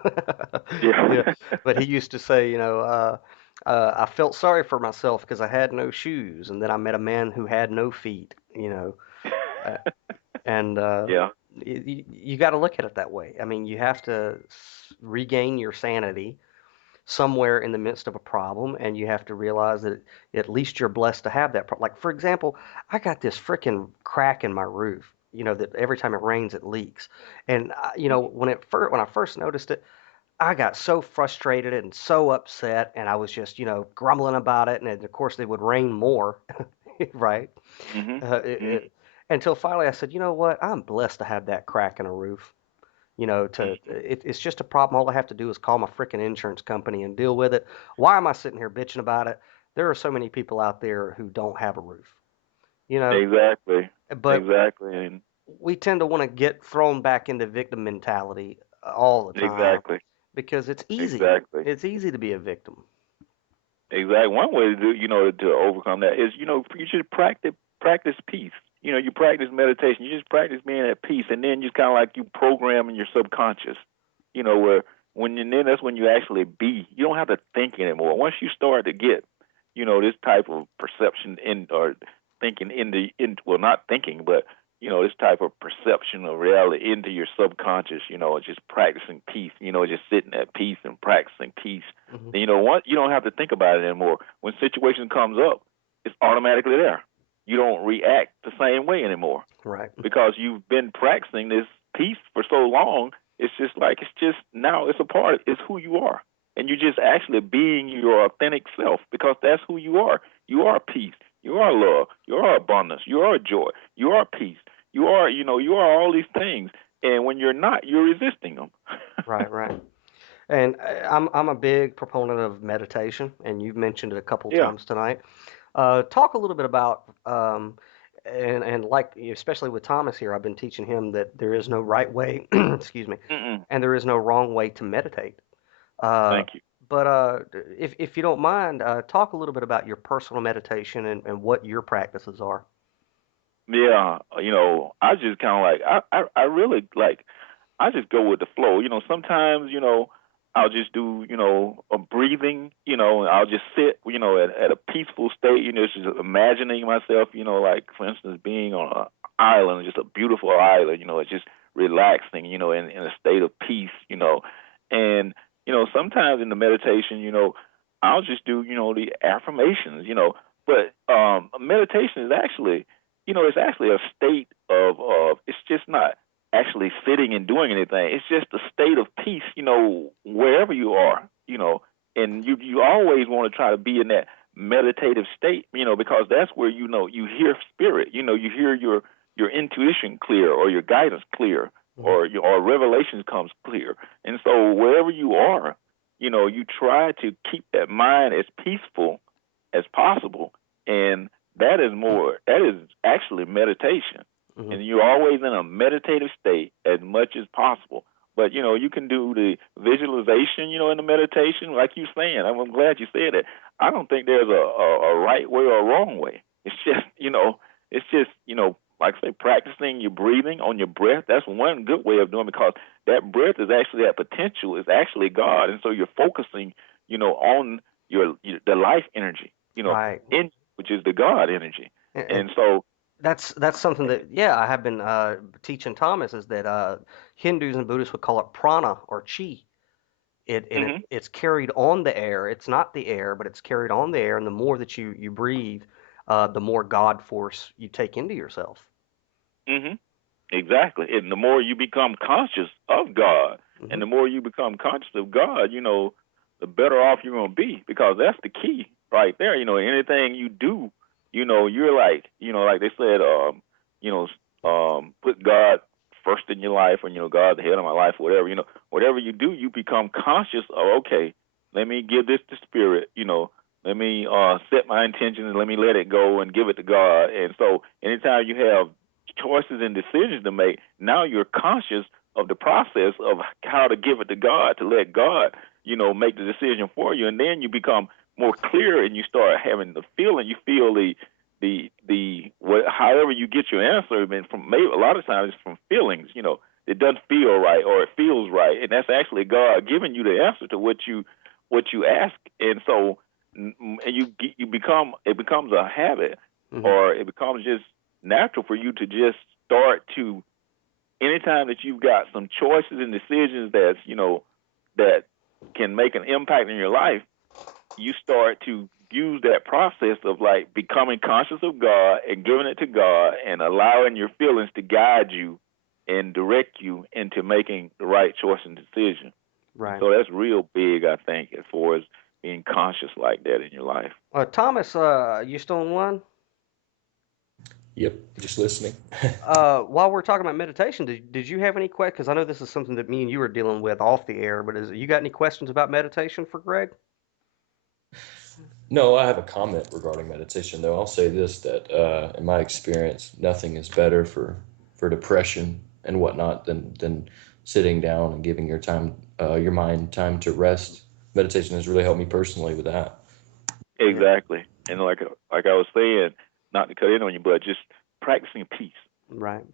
Yeah, Yeah. but he used to say, I felt sorry for myself because I had no shoes, and then I met a man who had no feet. Uh, and Yeah. you got to look at it that way. I mean, you have to regain your sanity somewhere in the midst of a problem, and you have to realize that at least you're blessed to have that. Like, for example, I got this freaking crack in my roof. That every time it rains, it leaks. And when I first noticed it, I got so frustrated and so upset, and I was just grumbling about it. And of course, it would rain more, right? Mhm. Uh, it, Mhm. it, until finally, I said, you know what? I'm blessed to have that crack in a roof. Mhm. It's just a problem. All I have to do is call my freaking insurance company and deal with it. Why am I sitting here bitching about it? There are so many people out there who don't have a roof, you know, Exactly. but Exactly. And we tend to want to get thrown back into victim mentality all the time exactly. because it's easy. Exactly. It's easy to be a victim. Exactly. One way to do, to overcome that is, you should practice peace. You practice meditation. You just practice being at peace, and then just kind of like you program in your subconscious. Where then that's when you actually be. You don't have to think anymore. Once you start to get, this type of perception in or thinking well, not thinking, but this type of perception of reality into your subconscious. Just practicing peace. Just sitting at peace and practicing peace. Hmm. And what you don't have to think about it anymore. When situation comes up, it's automatically there. You don't react the same way anymore Right. because you've been practicing this peace for so long. It's just now it's a part. It's who you are, and you're just actually being your authentic self because that's who you are. You are peace. You are love. You are abundance. You are joy. You are peace. You are all these things. And when you're not, you're resisting them. Right. Right. And I'm a big proponent of meditation, and you've mentioned it a couple Yeah. times tonight. Talk a little bit about and like especially with Thomas here, I've been teaching him that there is no right way, excuse me, Mm-mm. and there is no wrong way to meditate. Uh, Thank you. but if you don't mind, talk a little bit about your personal meditation and what your practices are. Yeah. I just kind of like I really like. I just go with the flow. Sometimes, I'll just do, a breathing, and I'll just sit, at a peaceful state, just imagining myself, like, for instance, being on an island, just a beautiful island, it's just relaxing, in a state of peace, and, sometimes in the meditation, I'll just do, the affirmations, but meditation is actually, it's actually a state of it's just not actually sitting and doing anything. It's just a state of peace, wherever you are, and you always want to try to be in that meditative state, because that's where you hear spirit, you hear your intuition clear, or your guidance clear, Mhm. or revelations comes clear. And so wherever you are, you try to keep that mind as peaceful as possible, and that is actually meditation, Mhm. and you're always in a meditative state as much as possible. But you can do the visualization, in the meditation, like you're saying. I'm glad you said it. I don't think there's a right way or a wrong way. It's just, like I say, practicing your breathing on your breath. That's one good way of doing it, because that breath is actually, that potential is actually God, and so you're focusing, on the life energy, Right. in which is the God energy, And and so. that's something that, yeah, I have been teaching Thomas, is that Hindus and Buddhists would call it prana or chi. Mhm. It's carried on the air. It's not the air, but it's carried on the air. And the more that you breathe, the more God force you take into yourself. Mhm. Exactly. And the more you become conscious of God, Hmm. and the more you become conscious of God, the better off you're going to be, because that's the key right there. Anything you do, you're like, like they said, you know, put God first in your life, or, God the head of my life, whatever, whatever you do, you become conscious of, okay, let me give this to spirit, let me set my intentions and let me let it go and give it to God. And so anytime you have choices and decisions to make, now you're conscious of the process of how to give it to God, to let God, make the decision for you. And then you become more clear, and you start having the feeling. You feel however you get your answer, and from, maybe a lot of times it's from feelings, it doesn't feel right, or it feels right. And that's actually God giving you the answer to what you ask. And so, and you become, it becomes a habit, Hmm. or it becomes just natural for you to just start to, anytime that you've got some choices and decisions that can make an impact in your life, you start to use that process of, like, becoming conscious of God and giving it to God, and allowing your feelings to guide you and direct you into making the right choice and decision. And Right. so that's real big, I think, as far as being conscious like that in your life. Thomas, you still on one? Yep, just listening. While we're talking about meditation, did you have any questions? Because I know this is something that me and you are dealing with off the air, but you got any questions about meditation for Greg? No, I have a comment regarding meditation, though. I'll say this, that in my experience, nothing is better for depression and whatnot than sitting down and giving your mind time to rest. Meditation has really helped me personally with that. Yeah. Exactly. And like I was saying, not to cut in on you, but just practicing peace. Right.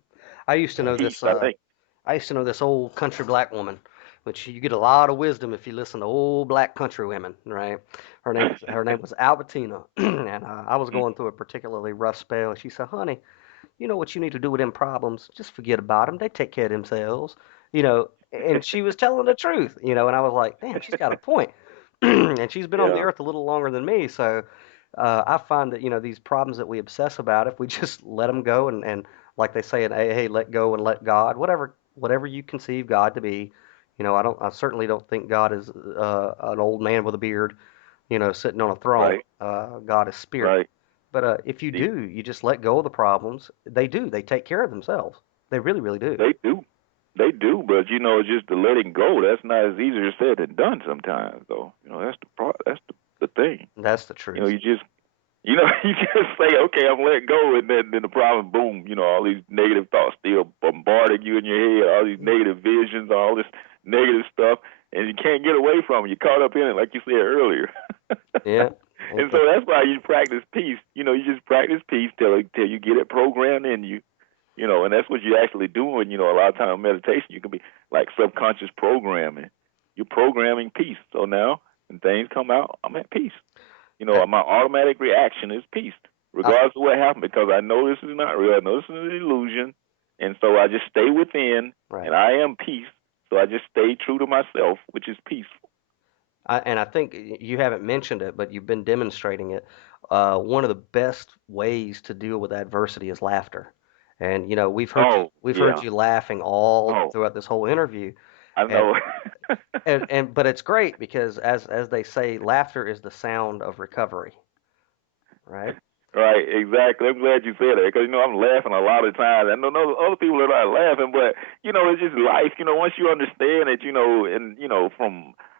I used to know Peace, this. I think. I used to know this old country black woman, which you get a lot of wisdom if you listen to old black country women, right? Her name was Albertina, and I was going through a particularly rough spell. She said, "Honey, you know what you need to do with them problems? Just forget about them. They take care of themselves." And she was telling the truth, and I was like, "Damn, she's got a point." And she's been on the Yeah. earth a little longer than me, so I find that these problems that we obsess about, if we just let them go, and like they say in AA, let go and let God, whatever you conceive God to be. I certainly don't think God is an old man with a beard, sitting on a throne. Right. God is spirit. Right. But if you They do, you just let go of the problems. They take care of themselves. They really, really do. they do. They do, but just to letting go, that's not as easier said than done sometimes, though. That's the thing. That's the truth. You just you just say, okay, I'm letting go, and then the problem, boom, all these negative thoughts still bombarding you in your head, all these negative visions, all this negative stuff, and you can't get away from it. You're caught up in it, like you said earlier. Yeah. And so that's why you practice peace. You just practice peace till you get it programmed in you. And that's what you're actually doing. A lot of time in meditation, you can be like subconscious programming. You're programming peace. So now when things come out, I'm at peace. You know, my automatic reaction is peace, regardless of what happened, because I know this is not real. I know this is an illusion. And so I just stay within, and I am peace. So I just stay true to myself, which is peaceful. And I think you haven't mentioned it, but you've been demonstrating it. One of the best ways to deal with adversity is laughter. And we've heard you laughing all throughout this whole interview. I And know. but it's great because as they say, laughter is the sound of recovery, right? Right, exactly. I'm glad you said that because I'm laughing a lot of times. I know other people are not laughing, but it's just life. Once you understand it, and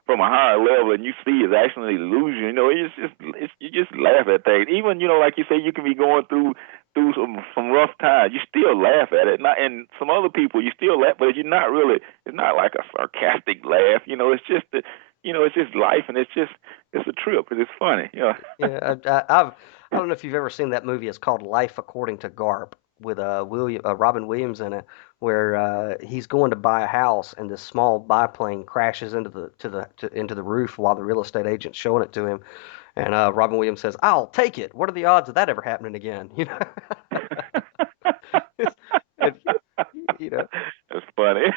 from a higher level, and you see it's actually an illusion. You just laugh at things. Even like you say, you can be going through some rough times. You still laugh at it. And some other people, you still laugh, but you're not really. It's not like a sarcastic laugh. It's just it's just life, and it's a trip. It's funny. Yeah, I don't know if you've ever seen that movie. It's called Life According to Garp with Robin Williams in it, where he's going to buy a house and this small biplane crashes into the roof while the real estate agent's showing it to him, and Robin Williams says, "I'll take it. What are the odds of that ever happening again?" And, That's funny.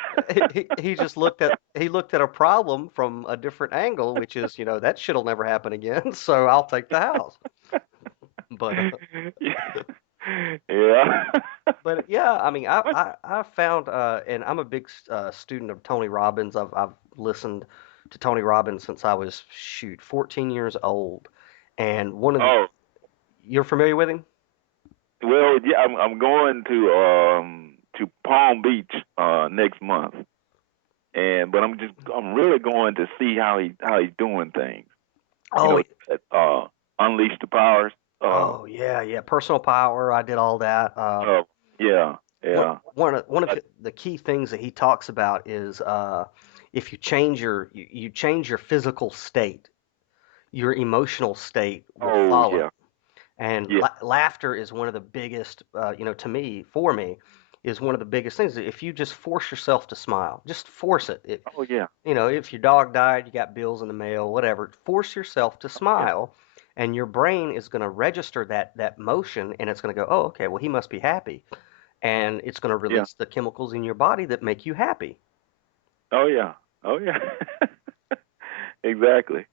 he just looked at a problem from a different angle, which is that shit'll never happen again. So I'll take the house. But yeah. but yeah, I mean, I found, and I'm a big student of Tony Robbins. I've listened to Tony Robbins since I was 14 years old, and you're familiar with him? Well, yeah, I'm going to Palm Beach next month, but I'm really going to see how he's doing things. Oh, Unleash the Powers. Oh yeah, personal power. I did all that. Yeah. One of the key things that he talks about is if you change you change your physical state, your emotional state will follow. Yeah. And laughter is one of the biggest, for me, is one of the biggest things. If you just force yourself to smile, just force it. If your dog died, you got bills in the mail, whatever, force yourself to smile, and your brain is going to register that motion, and it's going to go, oh, okay, well, he must be happy. And it's going to release the chemicals in your body that make you happy. Oh, yeah. Exactly.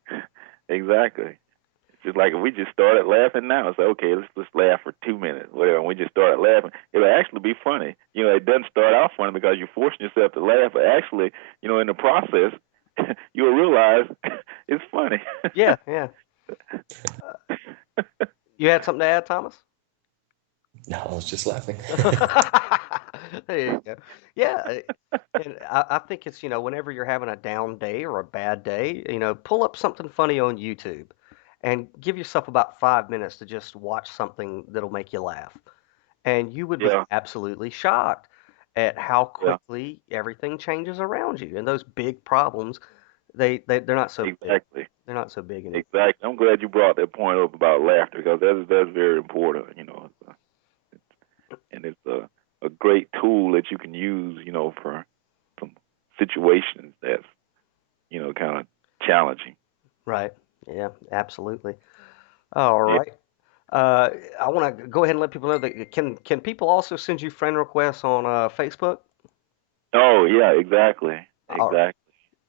Just like if we just started laughing now, it's like, okay, let's laugh for 2 minutes, whatever. And we just started laughing, it'll actually be funny. It doesn't start out funny because you're forcing yourself to laugh, but actually, in the process, you'll realize it's funny. Yeah. You had something to add, Thomas? No, I was just laughing. There you go. Yeah, and I think it's, whenever you're having a down day or a bad day, pull up something funny on YouTube and give yourself about 5 minutes to just watch something that'll make you laugh. And you would be absolutely shocked at how quickly everything changes around you. And those big problems, they're not so big. They're not so big anymore. Exactly. I'm glad you brought that point up about laughter because that's very important, and it's a great tool that you can use, for some situations that's, kind of challenging. Right. Yeah, absolutely. All right. I want to go ahead and let people know that can people also send you friend requests on Facebook? Oh yeah, exactly.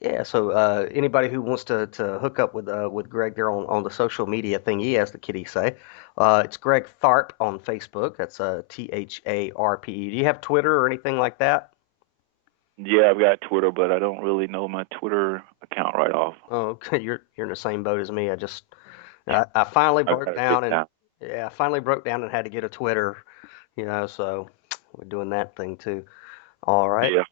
Yeah, so anybody who wants to hook up with Greg there on the social media thingy, as the kiddies say, it's Greg Tharpe on Facebook. That's Tharpe. Do you have Twitter or anything like that? Yeah, I've got Twitter, but I don't really know my Twitter account right off. Oh, okay. You're in the same boat as me. I finally broke down and I finally broke down and had to get a Twitter, so we're doing that thing too. All right. Yeah.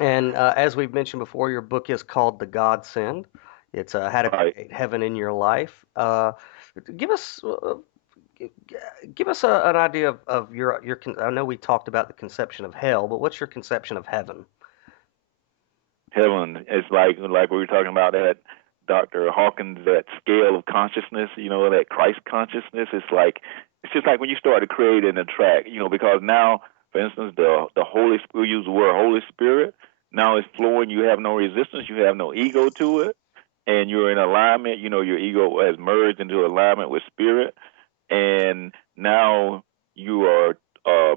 And as we've mentioned before, your book is called The Godsend. It's How to Create Heaven in Your Life. Give us an idea of your. I know we talked about the conception of hell, but what's your conception of heaven? Heaven is like we were talking about that Dr. Hawkins, that scale of consciousness, that Christ consciousness. It's just like when you start to create and attract, because now, for instance, the Holy Spirit, we use the word Holy Spirit. Now it's flowing. You have no resistance. You have no ego to it, and you're in alignment. Your ego has merged into alignment with spirit, and now you are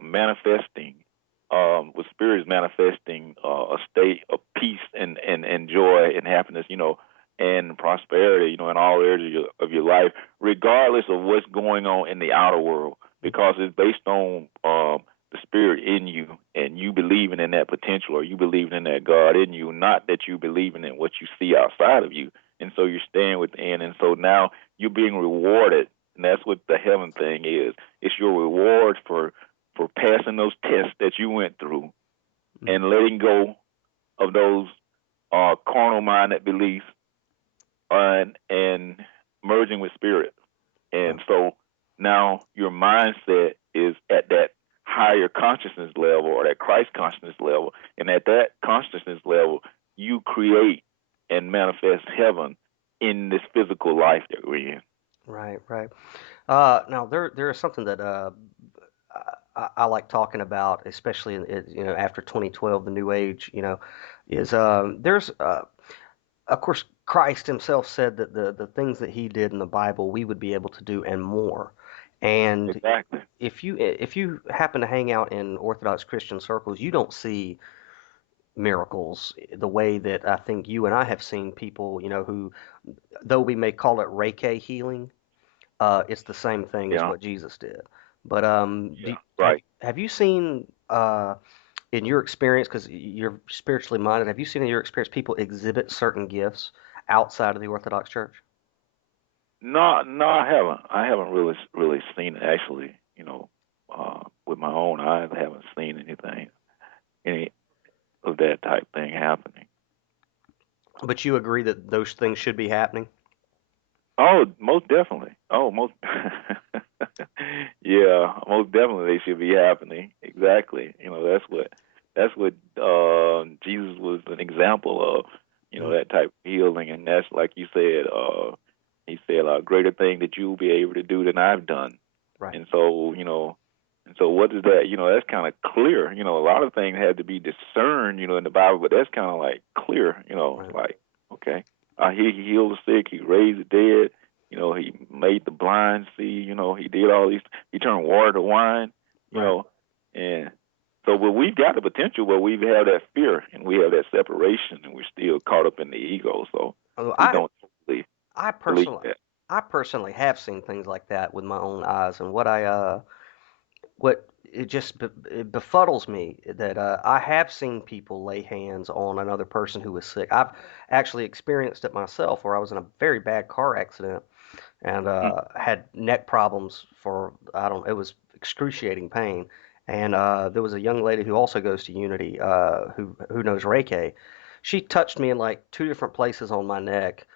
manifesting. With spirit is manifesting a state of peace and joy and happiness. And prosperity. In all areas of your life, regardless of what's going on in the outer world, because it's based on the spirit in you and you believing in that potential, or you believing in that God in you, not that you believing in what you see outside of you. And so you're staying within, and so now you're being rewarded, and that's what the heaven thing is. It's your reward for passing those tests that you went through and letting go of those carnal minded beliefs and merging with spirit. And so now your mindset is at that higher consciousness level, or that Christ consciousness level. And at that consciousness level, you create and manifest heaven in this physical life that we're in. Right, right. Now there is something that I like talking about, especially after 2012, the New Age, is there's of course Christ Himself said that the things that He did in the Bible we would be able to do and more. And Exactly. if you happen to hang out in Orthodox Christian circles, you don't see miracles the way that I think you and I have seen people, who, though we may call it Reiki healing, it's the same thing as Yeah. what Jesus did. But Yeah. Right. have you seen in your experience, because you're spiritually minded, have you seen in your experience people exhibit certain gifts outside of the Orthodox Church? No, no, I haven't. I haven't really seen it actually. With my own eyes, I haven't seen any of that type thing happening. But you agree that those things should be happening? Oh, most definitely. Oh, most. Yeah, most definitely they should be happening. Exactly. That's what Jesus was an example of. That type of healing, and that's like you said. He said, "A greater thing that you'll be able to do than I've done." Right. And so, what is that? That's kind of clear. A lot of things had to be discerned, in the Bible, but that's kind of like clear. Right. Like, okay, he healed the sick, he raised the dead. He made the blind see. He did all these. He turned water to wine. Right. And so, but we've got the potential, but we have that fear and we have that separation, and we're still caught up in the ego. So Although we don't totally I believe personally that. I personally have seen things like that with my own eyes, and what it befuddles me that I have seen people lay hands on another person who was sick. I've actually experienced it myself, where I was in a very bad car accident and had neck problems for I don't. It was excruciating pain, and there was a young lady who also goes to Unity, who knows Reiki. She touched me in like two different places on my neck,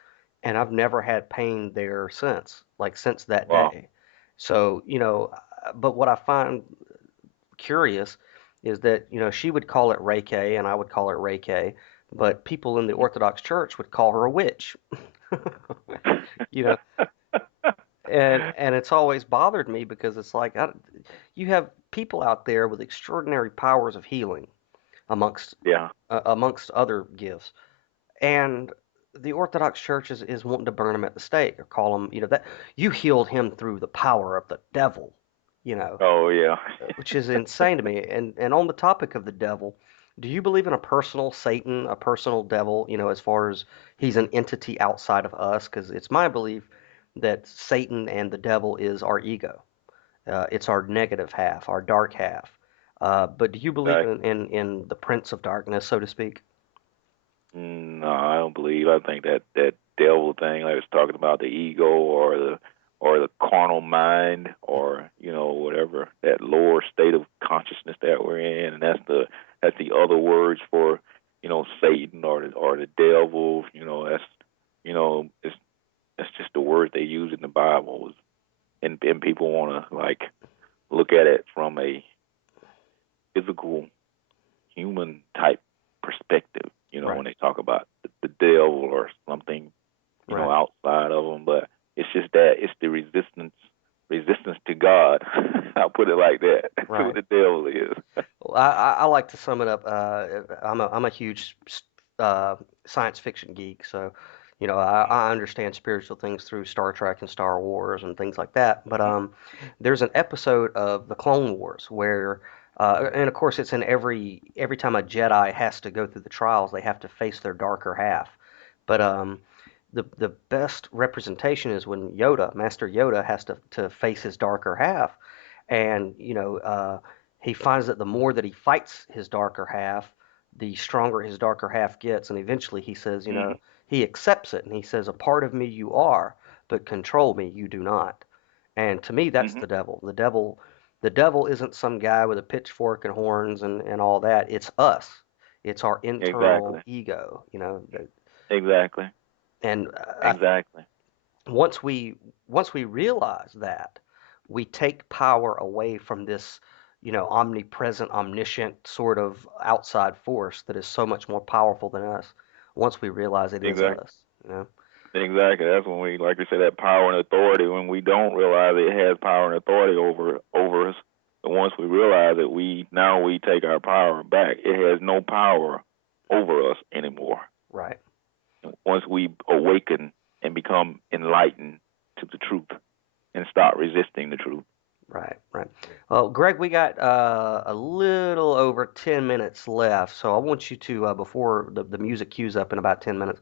and I've never had pain there since, like since that Wow. day. So, but what I find curious is that, she would call it Reiki and I would call it Reiki, but people in the Orthodox Church would call her a witch. You know, and it's always bothered me because it's like you have people out there with extraordinary powers of healing amongst Yeah. amongst other gifts, and the Orthodox Church is wanting to burn him at the stake or call him, that you healed him through the power of the devil, Oh yeah. which is insane to me. And on the topic of the devil, do you believe in a personal Satan, a personal devil, as far as he's an entity outside of us? Because it's my belief that Satan and the devil is our ego. It's our negative half, our dark half. But do you believe Right. in the Prince of Darkness, so to speak? No, I don't believe. I think that devil thing, like I was talking about, the ego or the carnal mind, or whatever, that lower state of consciousness that we're in, and that's the other words for Satan or the devil. It's that's just the word they use in the Bible, and people want to like look at it from a physical human type perspective, Right. when they talk about the devil or something, Right. outside of them. But it's just that it's the resistance resistance to God. I'll put it like that. That's what Right. the devil is. Well, I like to sum it up. I'm a huge uh, science fiction geek, so I understand spiritual things through Star Trek and Star Wars and things like that. But there's an episode of the Clone Wars where, and of course, it's in every time a Jedi has to go through the trials, they have to face their darker half. But the best representation is when Master Yoda, has to face his darker half, and he finds that the more that he fights his darker half, the stronger his darker half gets, and eventually he says, Mm-hmm. he accepts it, and he says, "A part of me you are, but control me you do not." And to me, that's Mm-hmm. the devil. The devil isn't some guy with a pitchfork and horns and all that. It's us. It's our internal Exactly. ego, Exactly. and Exactly. once we realize that, we take power away from this, omnipresent, omniscient sort of outside force that is so much more powerful than us. Once we realize it is Exactly. us. Exactly. That's when we, like you said, that power and authority. When we don't realize it has power and authority over us, but once we realize it, we take our power back. It has no power over us anymore. Right, Once we awaken and become enlightened to the truth and stop resisting the truth. right. Well, Greg, we got a little over 10 minutes left, so I want you to, before the music cues up in about 10 minutes,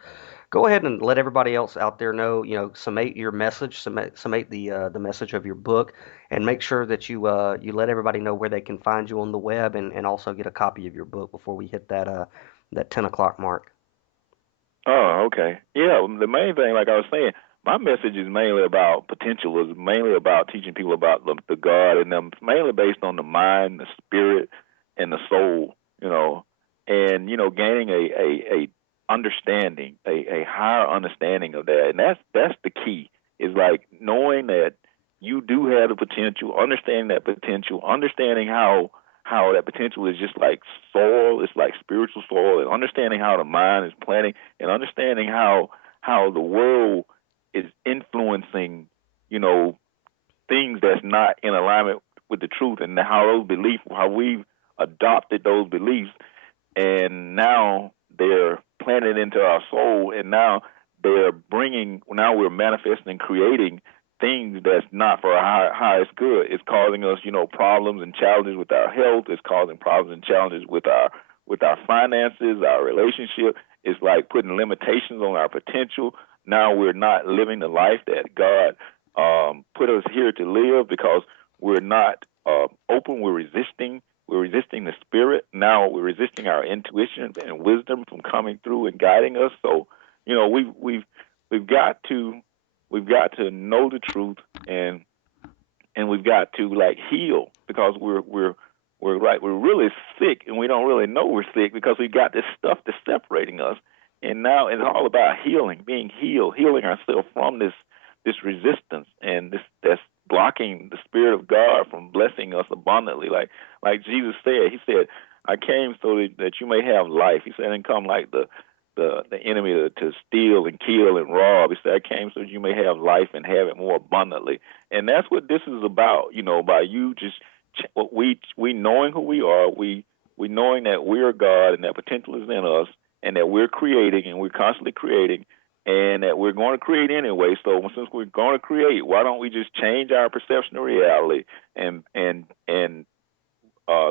go ahead and let everybody else out there know, summate your message, summate the message of your book, and make sure that you let everybody know where they can find you on the web, and also get a copy of your book before we hit that 10 o'clock mark. Oh, okay. Yeah, the main thing, like I was saying, my message is mainly about potential, is mainly about teaching people about the God and them, mainly based on the mind, the spirit, and the soul, and, gaining a understanding, a higher understanding of that. And that's the key, is like knowing that you do have the potential, understanding that potential, understanding how that potential is just like soil, it's like spiritual soil, and understanding how the mind is planting, and understanding how the world is influencing, you know, things that's not in alignment with the truth, and how those beliefs, how we've adopted those beliefs, and now they're planted into our soul, and now now we're manifesting and creating things that's not for our highest good. It's causing us, problems and challenges with our health. It's causing problems and challenges with our finances, our relationship. It's like putting limitations on our potential. Now we're not living the life that God put us here to live, because we're not open. We're resisting. We're resisting the spirit. Now we're resisting our intuition and wisdom from coming through and guiding us. So, we've got to know the truth, and we've got to like heal, because we're really sick, and we don't really know we're sick, because we've got this stuff that's separating us. And now it's all about healing, being healed, healing ourselves from this resistance, and this that's blocking the spirit of God from blessing us abundantly. Like Jesus said, he said, "I came so that you may have life." He said, "I didn't come like the enemy to steal and kill and rob." He said, "I came so that you may have life and have it more abundantly." And that's what this is about, by you just we knowing who we are, we knowing that we're God and that potential is in us, and that we're creating, and we're constantly creating, and that we're going to create anyway. So since we're going to create, why don't we just change our perception of reality and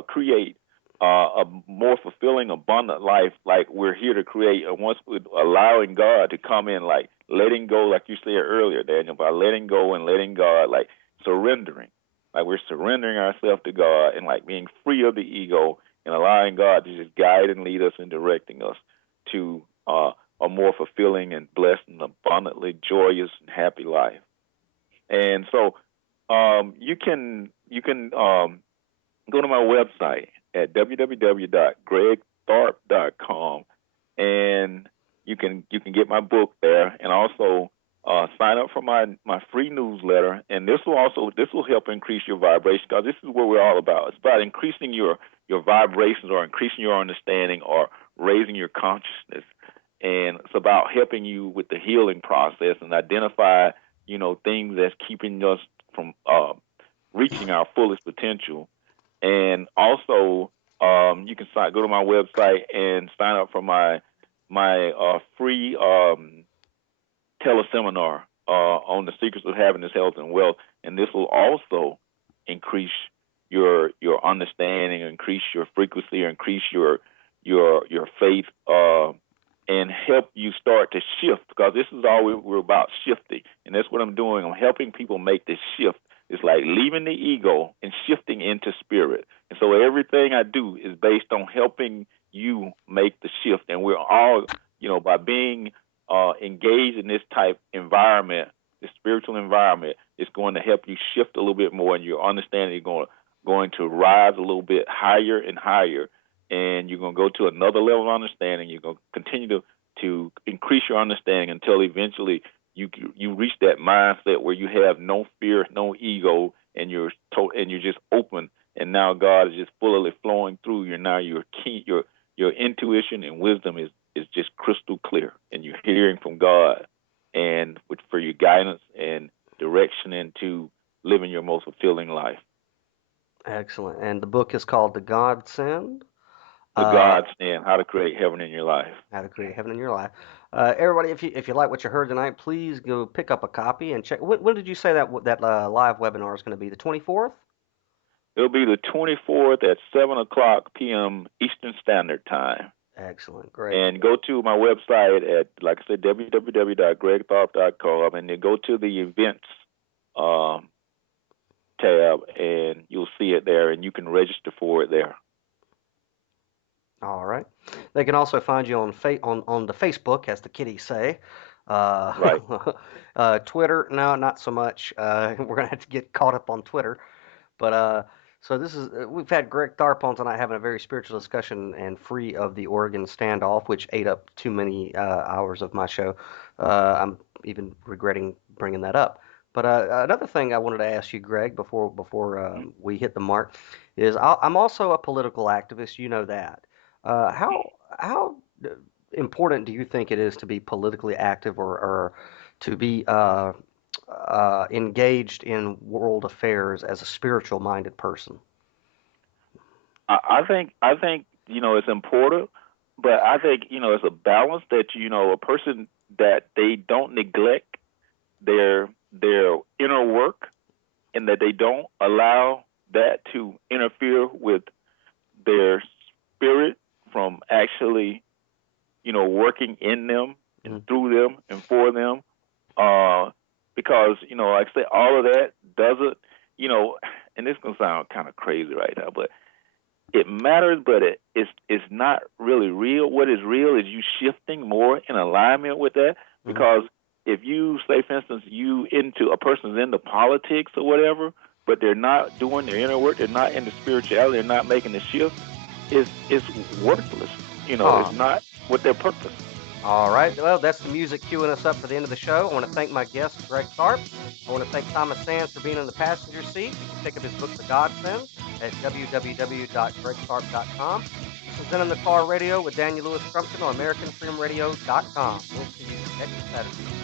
create a more fulfilling, abundant life, like we're here to create. And once we're allowing God to come in, like letting go, like you said earlier, Daniel, by letting go and letting God, like surrendering, like we're surrendering ourselves to God, and like being free of the ego, and allowing God to just guide and lead us and directing us to a more fulfilling and blessed and abundantly joyous and happy life. And so you can go to my website at www.gregtharpe.com, and you can get my book there, and also sign up for my free newsletter. And this will help increase your vibration, because this is what we're all about. It's about increasing your vibrations, or increasing your understanding, or raising your consciousness. And it's about helping you with the healing process, and identify things that's keeping us from reaching our fullest potential. And also, you can go to my website and sign up for my free teleseminar on the secrets of happiness, health, and wealth. And this will also increase your understanding, increase your frequency, increase your faith, and help you start to shift. Because this is all we're about, shifting, and that's what I'm doing. I'm helping people make this shift. It's like leaving the ego and shifting into spirit. And so everything I do is based on helping you make the shift. And we're all, by being engaged in this type environment, this spiritual environment, it's going to help you shift a little bit more, and your understanding is going to rise a little bit higher and higher, and you're going to go to another level of understanding. You're going to continue to increase your understanding until eventually you reach that mindset where you have no fear, no ego, and you're just open. And now God is just fully flowing through you. Now your intuition and wisdom is just crystal clear, and you're hearing from God, and for your guidance and direction into living your most fulfilling life. Excellent. And the book is called The Godsend. The Godsend: How to Create Heaven in Your Life. How to Create Heaven in Your Life. Everybody, if you like what you heard tonight, please go pick up a copy and check. When did you say that live webinar is going to be? The 24th? It'll be the 24th at 7:00 p.m. Eastern Standard Time. Excellent, great. And go to my website at, like I said, www.gregtharpe.com, and then go to the events tab, and you'll see it there, and you can register for it there. All right. They can also find you on the Facebook, as the kiddies say. Right. Twitter, no, not so much. We're gonna have to get caught up on Twitter, but so this is we've had Greg Tharpe on tonight having a very spiritual discussion and free of the Oregon standoff, which ate up too many hours of my show. I'm even regretting bringing that up. But another thing I wanted to ask you, Greg, before we hit the mark, is I'm also a political activist. You know that. How important do you think it is to be politically active or to be engaged in world affairs as a spiritual minded person? I think it's important, but I think it's a balance that a person that they don't neglect their inner work, and that they don't allow that to interfere with their spirit from actually working in them and through them and for them, because like I say, all of that doesn't, and this is gonna sound kind of crazy right now, but it matters, but it's not really real. What is real is you shifting more in alignment with that, because if you say, for instance, a person's into politics or whatever, but they're not doing their inner work, they're not into spirituality, they're not making the shift, it's worthless. It's not with their purpose. All right. Well, that's the music cueing us up for the end of the show. I want to thank my guest, Greg Tharpe. I want to thank Thomas Sands for being in the passenger seat. You can pick up his book, The Godsend, at www.gregtharpe.com. This is In the Car Radio with Daniel Lewis Crumpton on AmericanFreedomRadio.com. We'll see you next Saturday.